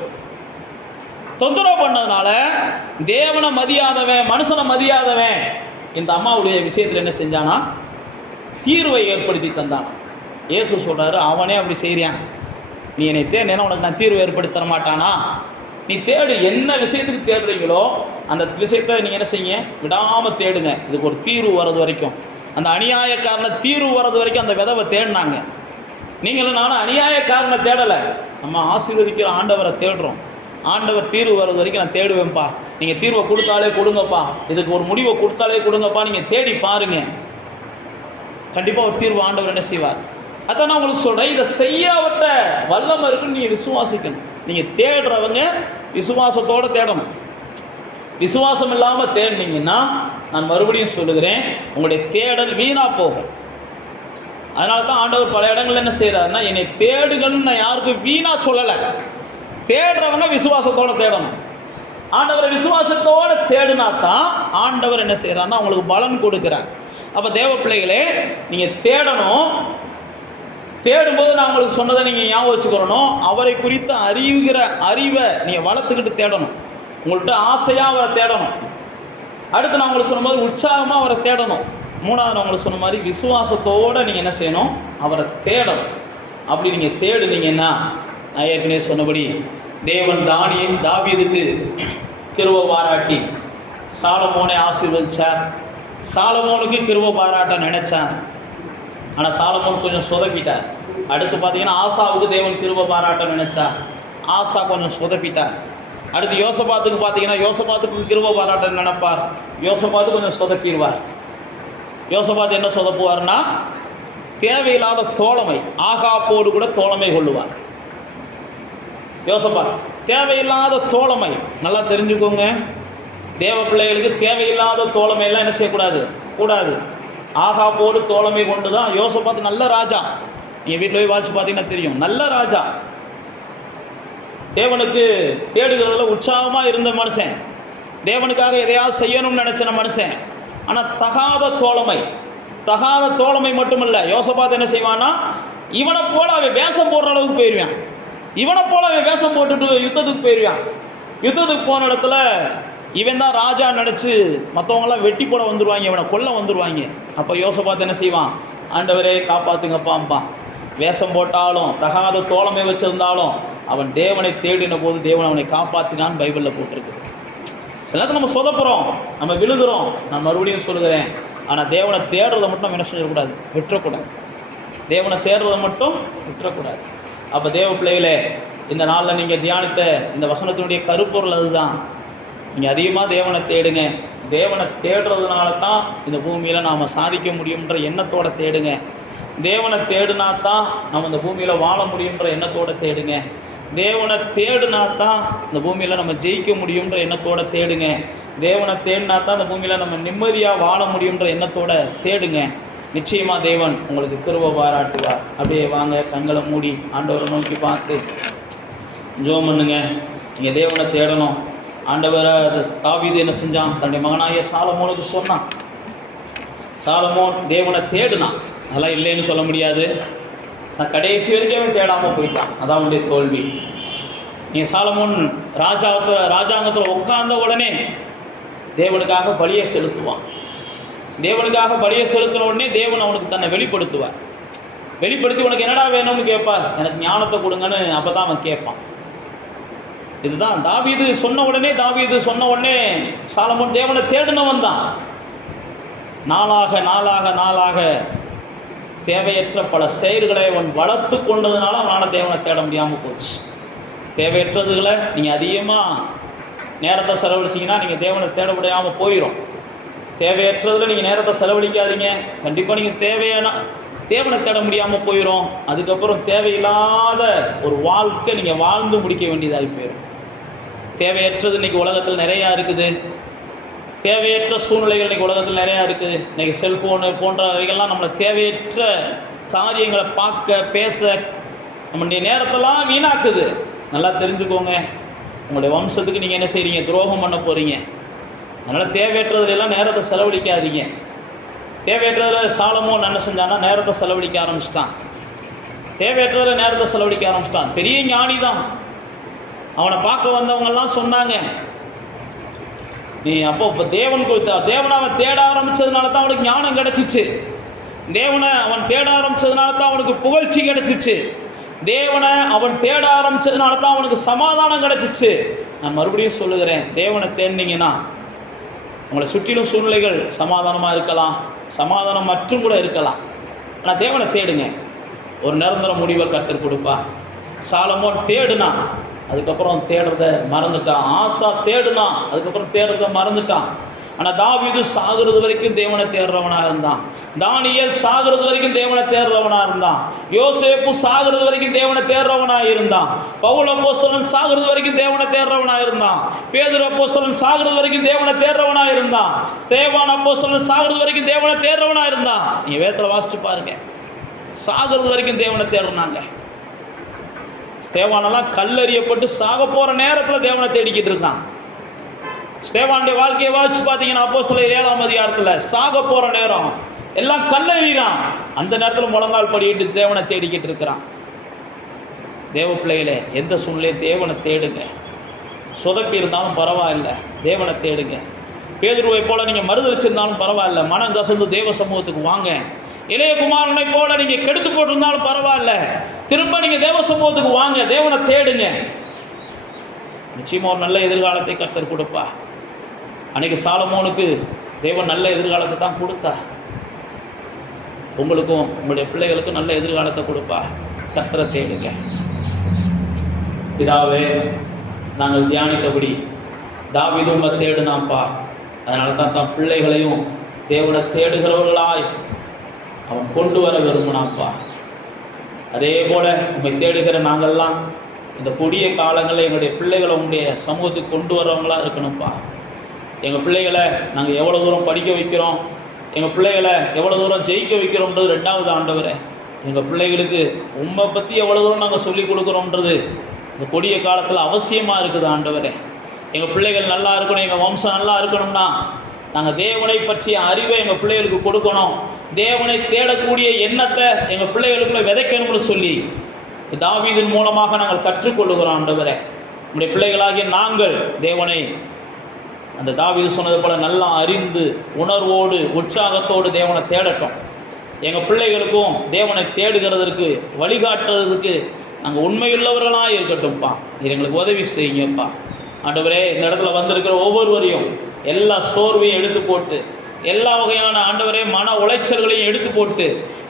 தொந்தரவு பண்ணதுனால தேவனை மதியாதவன், மனுஷனை மதியாதவன் இந்த அம்மாவுடைய விஷயத்தில் என்ன செஞ்சானா, தீர்வை ஏற்படுத்தி தந்தான். இயேசு சொல்கிறாரு, அவனே அப்படி செய்கிறான், நீ என்னை தேடினா உனக்கு நான் தீர்வு ஏற்படுத்தி தர மாட்டானா? நீ தேடு, என்ன விஷயத்துக்கு தேடுறீங்களோ அந்த விஷயத்தை நீங்கள் என்ன செய்யுங்க, விடாமல் தேடுங்க, இதுக்கு ஒரு தீர்வு வர்றது வரைக்கும். அந்த அநியாயக்காரனை தீர்வு வர்றது வரைக்கும் அந்த விதவை தேடினாங்க. நீங்களும் நானும் அநியாயக்காரனை தேடலை, நம்ம ஆசீர்வதிக்கிற ஆண்டவரை தேடுறோம். ஆண்டவர் தீர்வு வர்றது வரைக்கும் நான் தேடுவேன்ப்பா, நீங்கள் தீர்வை கொடுத்தாலே கொடுங்கப்பா, இதுக்கு ஒரு முடிவை கொடுத்தாலே கொடுங்கப்பா, நீங்கள் தேடி பாருங்க. கண்டிப்பாக ஒரு தீர்வு ஆண்டவர் என்ன செய்வார். அதான் நான் உங்களுக்கு சொல்கிறேன், இதை செய்யாவிட்ட வல்லமை இருக்குன்னு நீங்கள் விசுவாசிக்கணும். நீங்கள் தேடுறவங்க விசுவாசத்தோடு தேடணும். விசுவாசம் இல்லாமல் தேடினீங்கன்னா நான் மறுபடியும் சொல்லுகிறேன், உங்களுடைய தேடல் வீணாக போகும். அதனால தான் ஆண்டவர் பல இடங்கள் என்ன செய்கிறாருன்னா, என்னை தேடுகள்னு நான் யாருக்கும் வீணாக சொல்லலை. தேடுறவங்க விசுவாசத்தோடு தேடணும். ஆண்டவரை விசுவாசத்தோடு தேடினா தான் ஆண்டவர் என்ன செய்கிறாருன்னா உங்களுக்கு பலன் கொடுக்குறார். அப்போ தேவ பிள்ளைகளே, நீங்கள் தேடணும். தேடும்போது நான் உங்களுக்கு சொன்னதை நீங்கள் ஞாபகம் வச்சுக்கிறணும். அவரை குறித்த அறிவை நீங்கள் வளர்த்துக்கிட்டு தேடணும். உங்கள்கிட்ட ஆசையாக அவரை தேடணும். அடுத்து நான் உங்களுக்கு சொன்ன மாதிரி உற்சாகமாக அவரை தேடணும். மூணாவது நான் உங்களுக்கு சொன்ன மாதிரி விசுவாசத்தோடு நீங்கள் என்ன செய்யணும், அவரை தேடணும். அப்படி நீங்கள் தேடுனீங்கன்னா, நான் ஏற்கனவே சொன்னபடி தேவன் தாவீதுக்கு கிருபை பாராட்டி சாலமோனை ஆசீர்வதிச்சார். சாலமோனுக்கு கிருபை பாராட்ட நினைச்சான். ஆனால் சாலமோன் கொஞ்சம் சொதப்பிட்டார். அடுத்து பார்த்தீங்கன்னா ஆசாவுக்கு தேவன் கிருபை பாராட்ட நினைச்சார். ஆசா கொஞ்சம் சொதப்பிட்டார். அடுத்து யோசபாத்துக்கு பார்த்தீங்கன்னா யோசபாத்துக்கு கிருபை பாராட்ட நினைப்பார். யோசபாத்து கொஞ்சம் சொதப்பிடுவார். யோசபாத்து என்ன சொதப்புவார்னா, தேவையில்லாத தோழமை, ஆகாப்போடு கூட தோழமை கொள்ளுவார். யோசபாத் தேவையில்லாத தோழமை. நல்லா தெரிஞ்சுக்கோங்க, தேவ பிள்ளைகளுக்கு தேவையில்லாத தோழமையெல்லாம் என்ன செய்யக்கூடாது, கூடாது. ஆகாப்போடு தோழமை கொண்டு தான் யோசபாத் நல்ல ராஜா. நீங்கள் வீட்டில் போய் வாட்சி பார்த்தீங்கன்னா தெரியும், நல்ல ராஜா. தேவனுக்கு தேடுகிறதுல உற்சாகமாக இருந்த மனுஷன், தேவனுக்காக எதையாவது செய்யணும்னு நினச்சின மனுஷன். ஆனால் தகாத தோழமை மட்டுமல்ல, யோசபாத் என்ன செய்வான்னா, இவனை போல அவன் வேஷம் போடுற அளவுக்கு போயிடுவான். இவனை போல அவன் வேஷம் போட்டுட்டு யுத்தத்துக்கு போயிடுவான். யுத்தத்துக்கு போன இடத்துல இவன் தான் ராஜா நினச்சி மற்றவங்களாம் வெட்டி போட வந்துடுவாங்க, இவனை கொல்ல வந்துடுவாங்க. அப்போ யோசபாத் என்ன செய்வான், ஆண்டவரே காப்பாற்றுங்கப்பாம்பா. வேஷம் போட்டாலும் தகாத தோழமை வச்சுருந்தாலும் அவன் தேவனை தேடின போது தேவன் அவனை காப்பாற்றினான்னு பைபிளில் போட்டிருக்குது. சில நேரத்தில் நம்ம சொதப்புறோம், நம்ம விழுகிறோம். நான் மறுபடியும் சொல்லுகிறேன், ஆனால் தேவனை தேடுறதை மட்டும் நம்ம என்ன செய்யக்கூடாது, விட்டுறக்கூடாது. தேவனை தேடுறதை மட்டும் விட்டுறக்கூடாது. அப்போ தேவ பிள்ளைகளே, இந்த நாளில் நீங்கள் தியானித்த இந்த வசனத்தினுடைய கருப்பொருள் அதுதான். நீங்கள் அதிகமாக தேவனை தேடுங்க. தேவனை தேடுறதுனால தான் இந்த பூமியில் நாம் சாதிக்க முடியுன்ற எண்ணத்தோடு தேடுங்க. தேவனை தேடினா தான் நம்ம இந்த பூமியில் வாழ முடியுன்ற எண்ணத்தோடு தேடுங்க. தேவனை தேடினா தான் இந்த பூமியில் நம்ம ஜெயிக்க முடியுன்ற எண்ணத்தோடு தேடுங்க. தேவனை தேடினா தான் இந்த பூமியில் நம்ம நிம்மதியாக வாழ முடியுன்ற எண்ணத்தோடு தேடுங்க. நிச்சயமாக தேவன் உங்களுக்கு கிருபை பாராட்டுவார். அப்படியே வாங்க, கண்களை மூடி ஆண்டவரை நோக்கி பார்த்து ஜெபம் பண்ணுங்க. நீங்கள் தேவனை தேடணும். ஆண்டவரை தாவீது என்ன செஞ்சான், தன்னுடைய மகனாகிய சாலமோனுக்கு சொன்னான். சாலமோன் தேவனை தேடினான், அதெல்லாம் இல்லைன்னு சொல்ல முடியாது. நான் கடைசி வரைக்கும் தேடாமல் போயிட்டான், அதான் அவனுடைய தோல்வி. நீங்கள் சாலமோன் ராஜாங்கத்தில் உட்கார்ந்த உடனே தேவனுக்காக பலியை செலுத்துவான். தேவனுக்காக பலியை செலுத்தின உடனே தேவன் அவனுக்கு தன்னை வெளிப்படுத்தி உனக்கு என்னடா வேணும்னு கேட்பார். எனக்கு ஞானத்தை கொடுங்கன்னு அப்போ தான் அவன் கேட்பான். இதுதான் தாவீது சொன்ன உடனே சாலமோன் தேவனை தேடினவன் தான். நாளாக தேவையற்ற பல செயல்களை அவன் வளர்த்து கொண்டதுனால அவனால் தேவனை தேட முடியாமல் போச்சு. தேவையற்றதுகளை நீங்கள் அதிகமாக நேரத்தை செலவழிச்சிங்கன்னா நீங்கள் தேவனை தேட முடியாமல் போயிடும். தேவையற்றதில் நீங்கள் நேரத்தை செலவழிக்காதீங்க. கண்டிப்பாக நீங்கள் தேவனை தேட முடியாமல் போயிடும். அதுக்கப்புறம் தேவையில்லாத ஒரு வாழ்க்கை நீங்கள் வாழ்ந்து முடிக்க வேண்டியதாகி போயிடும். தேவையற்றது இன்றைக்கி உலகத்தில் நிறையா இருக்குது. தேவையற்ற சூழ்நிலைகள் இன்றைக்கி உலகத்தில் நிறையா இருக்குது. இன்றைக்கி செல்ஃபோனு போன்றவைகள்லாம் நம்மளை தேவையற்ற காரியங்களை பார்க்க பேச நம்முடைய நேரத்தெல்லாம் வீணாக்குது. நல்லா தெரிஞ்சுக்கோங்க, உங்களுடைய வம்சத்துக்கு நீங்கள் என்ன செய்கிறீங்க, துரோகம் பண்ண போகிறீங்க. அதனால் தேவையற்றதுலாம் நேரத்தை செலவழிக்காதீங்க. தேவையற்றதில் சாலமோன் என்ன செஞ்சான்னா நேரத்தை செலவழிக்க ஆரம்பிச்சிட்டான். பெரிய ஞானி தான். அவனை பார்க்க வந்தவங்கெல்லாம் சொன்னாங்க, நீ அப்போ இப்போ தேவனை அவன் தேட ஆரம்பித்ததுனால தான் அவனுக்கு ஞானம் கிடச்சிச்சு. தேவனை அவன் தேட ஆரம்பித்ததுனால தான் அவனுக்கு புகழ்ச்சி கிடச்சிச்சு. தேவனை அவன் தேட ஆரம்பித்ததுனால தான் அவனுக்கு சமாதானம் கிடச்சிச்சு. நான் மறுபடியும் சொல்லுகிறேன், தேவனை தேடினீங்கன்னா உங்களை சுற்றிலும் சூழ்நிலைகள் சமாதானமாக இருக்கலாம், சமாதானம் மற்றும் கூட இருக்கலாம். ஆனால் தேவனை தேடுங்க, ஒரு நிரந்தர முடிவை கர்த்தர் கொடுப்பா. சாலமோன் தேடுனான், அதுக்கப்புறம் தேடுறத மறந்துட்டான். ஆசா தேடுனான், அதுக்கப்புறம் தேடுறத மறந்துட்டான். ஆனால் தாவீது சாகிறது வரைக்கும் தேவனை தேடுறவனாக இருந்தான். தானியேல் சாகிறது வரைக்கும் தேவனை தேடுறவனாக இருந்தான். யோசேப்பு சாகிறது வரைக்கும் தேவனை தேடுறவனாக இருந்தான். பவுல் அப்போஸ்தலன் சாகிறது வரைக்கும் தேவனை தேடுறவனாக இருந்தான். பேதுரு அப்போஸ்தலன் சாகிறது வரைக்கும் தேவனை தேடுறவனாக இருந்தான். ஸ்தேவான் அப்போஸ்தலன் சாகிறது வரைக்கும் தேவனை தேடுறவனாக இருந்தான். நீ வேதத்தில் வாசிச்சு பாருங்க, சாகிறது வரைக்கும் தேவனை தேடுறாங்க. ஸ்தேவானெல்லாம் கல்லறியப்பட்டு சாக போகிற நேரத்தில் தேவனை தேடிக்கிட்டு இருக்கான். ஸ்தேவானுடைய வாழ்க்கையை வாசிச்சு பார்த்தீங்கன்னா அப்போஸ்தலர் 7ஆம் அதிகாரத்தில் சாக போகிற நேரம் எல்லாம் கல்லறிகிறான். அந்த நேரத்தில் முழங்கால் படிக்கிட்டு தேவனை தேடிக்கிட்டு இருக்கிறான். தேவ பிள்ளைகளே, எந்த சூழ்நிலையும் தேவனை தேடுங்க. சொதப்பி இருந்தாலும் பரவாயில்ல, தேவனை தேடுங்க. பேதுருவை போல நீங்கள் மறுதளிச்சிருந்தாலும் பரவாயில்ல, மனம் கசந்து தேவ சமூகத்துக்கு வாங்க. இளையகுமாரனை போல நீங்கள் கெடுத்து போட்டிருந்தாலும் பரவாயில்ல, திரும்ப நீங்கள் தேவ சமூகத்துக்கு வாங்க, தேவனை தேடுங்க. நிச்சயமாக ஒரு நல்ல எதிர்காலத்தை கர்த்தர் கொடுப்பா. அன்னைக்கு சாலமோனுக்கு தேவன் நல்ல எதிர்காலத்தை தான் கொடுத்தா. உங்களுக்கும் உங்களுடைய பிள்ளைகளுக்கும் நல்ல எதிர்காலத்தை கொடுப்பா. கர்த்தரை தேடுங்க. பிதாவே, நாங்கள் தியானித்தபடி தாவீது உம்மை தேடுனாப்பா. அதனால தான் தன் பிள்ளைகளையும் தேவனை தேடுகிறவர்களாய் அவன் கொண்டு வர விரும்பினாப்பா. அதே போல் உண்மை தேடுகிற நாங்கள்லாம் இந்த கொடிய காலங்களில் எங்களுடைய பிள்ளைகளை உங்களுடைய சமூகத்துக்கு கொண்டு வரவங்களாக இருக்கணும்ப்பா. எங்கள் பிள்ளைகளை நாங்கள் எவ்வளோ தூரம் படிக்க வைக்கிறோம், எங்கள் பிள்ளைகளை எவ்வளோ தூரம் ஜெயிக்க வைக்கிறோன்றது ரெண்டாவது. ஆண்டவரே, எங்கள் பிள்ளைகளுக்கு உண்மை பற்றி எவ்வளோ தூரம் நாங்கள் சொல்லிக் கொடுக்குறோன்றது இந்த கொடிய காலத்தில் அவசியமாக இருக்குது. ஆண்டவரே, எங்கள் பிள்ளைகள் நல்லா இருக்கணும், எங்கள் வம்சம் நல்லா இருக்கணும்னா நாங்கள் தேவனை பற்றிய அறிவை எங்கள் பிள்ளைகளுக்கு கொடுக்கணும். தேவனை தேடக்கூடிய எண்ணத்தை எங்கள் பிள்ளைகளுக்குள்ள விதைக்கணும்னு சொல்லி தாவீதின் மூலமாக நாங்கள் கற்றுக்கொள்ளுகிறோம். ஆண்டவரே, நம்முடைய பிள்ளைகளாகிய நாங்கள் தேவனை அந்த தாவீது சொன்னது போல நல்லா அறிந்து உணர்வோடு உற்சாகத்தோடு தேவனை தேடட்டும். எங்கள் பிள்ளைகளுக்கும் தேவனை தேடுகிறதற்கு வழிகாட்டுறதுக்கு நாங்கள் உண்மையுள்ளவர்களாக இருக்கட்டும்ப்பா. இது எங்களுக்கு உதவி செய்யுங்கப்பா. ஆண்டவரே, இந்த இடத்துல வந்திருக்கிற ஒவ்வொருவரையும் எல்லா சோர்வையும் எடுத்து போட்டு, எல்லா வகையான ஆண்டவரே மன உளைச்சல்களையும் எடுத்து போட்டு,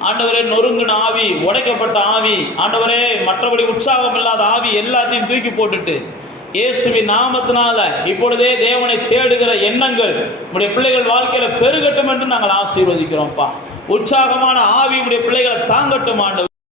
ஆண்டவரே நொறுங்கின ஆவி, உடைக்கப்பட்ட ஆவி, ஆண்டவரே மற்றபடி உற்சாகம் இல்லாத ஆவி எல்லாத்தையும் தூக்கி போட்டுட்டு இயேசுவின் நாமத்தினால இப்பொழுதே தேவனை தேடுகிற எண்ணங்கள் உடைய பிள்ளைகள் வாழ்க்கையில் பெருகட்டும் என்று நாங்கள் ஆசீர்வதிக்கிறோம்ப்பா. உற்சாகமான ஆவி உடைய பிள்ளைகளை தாங்கட்டும் ஆண்டவர்.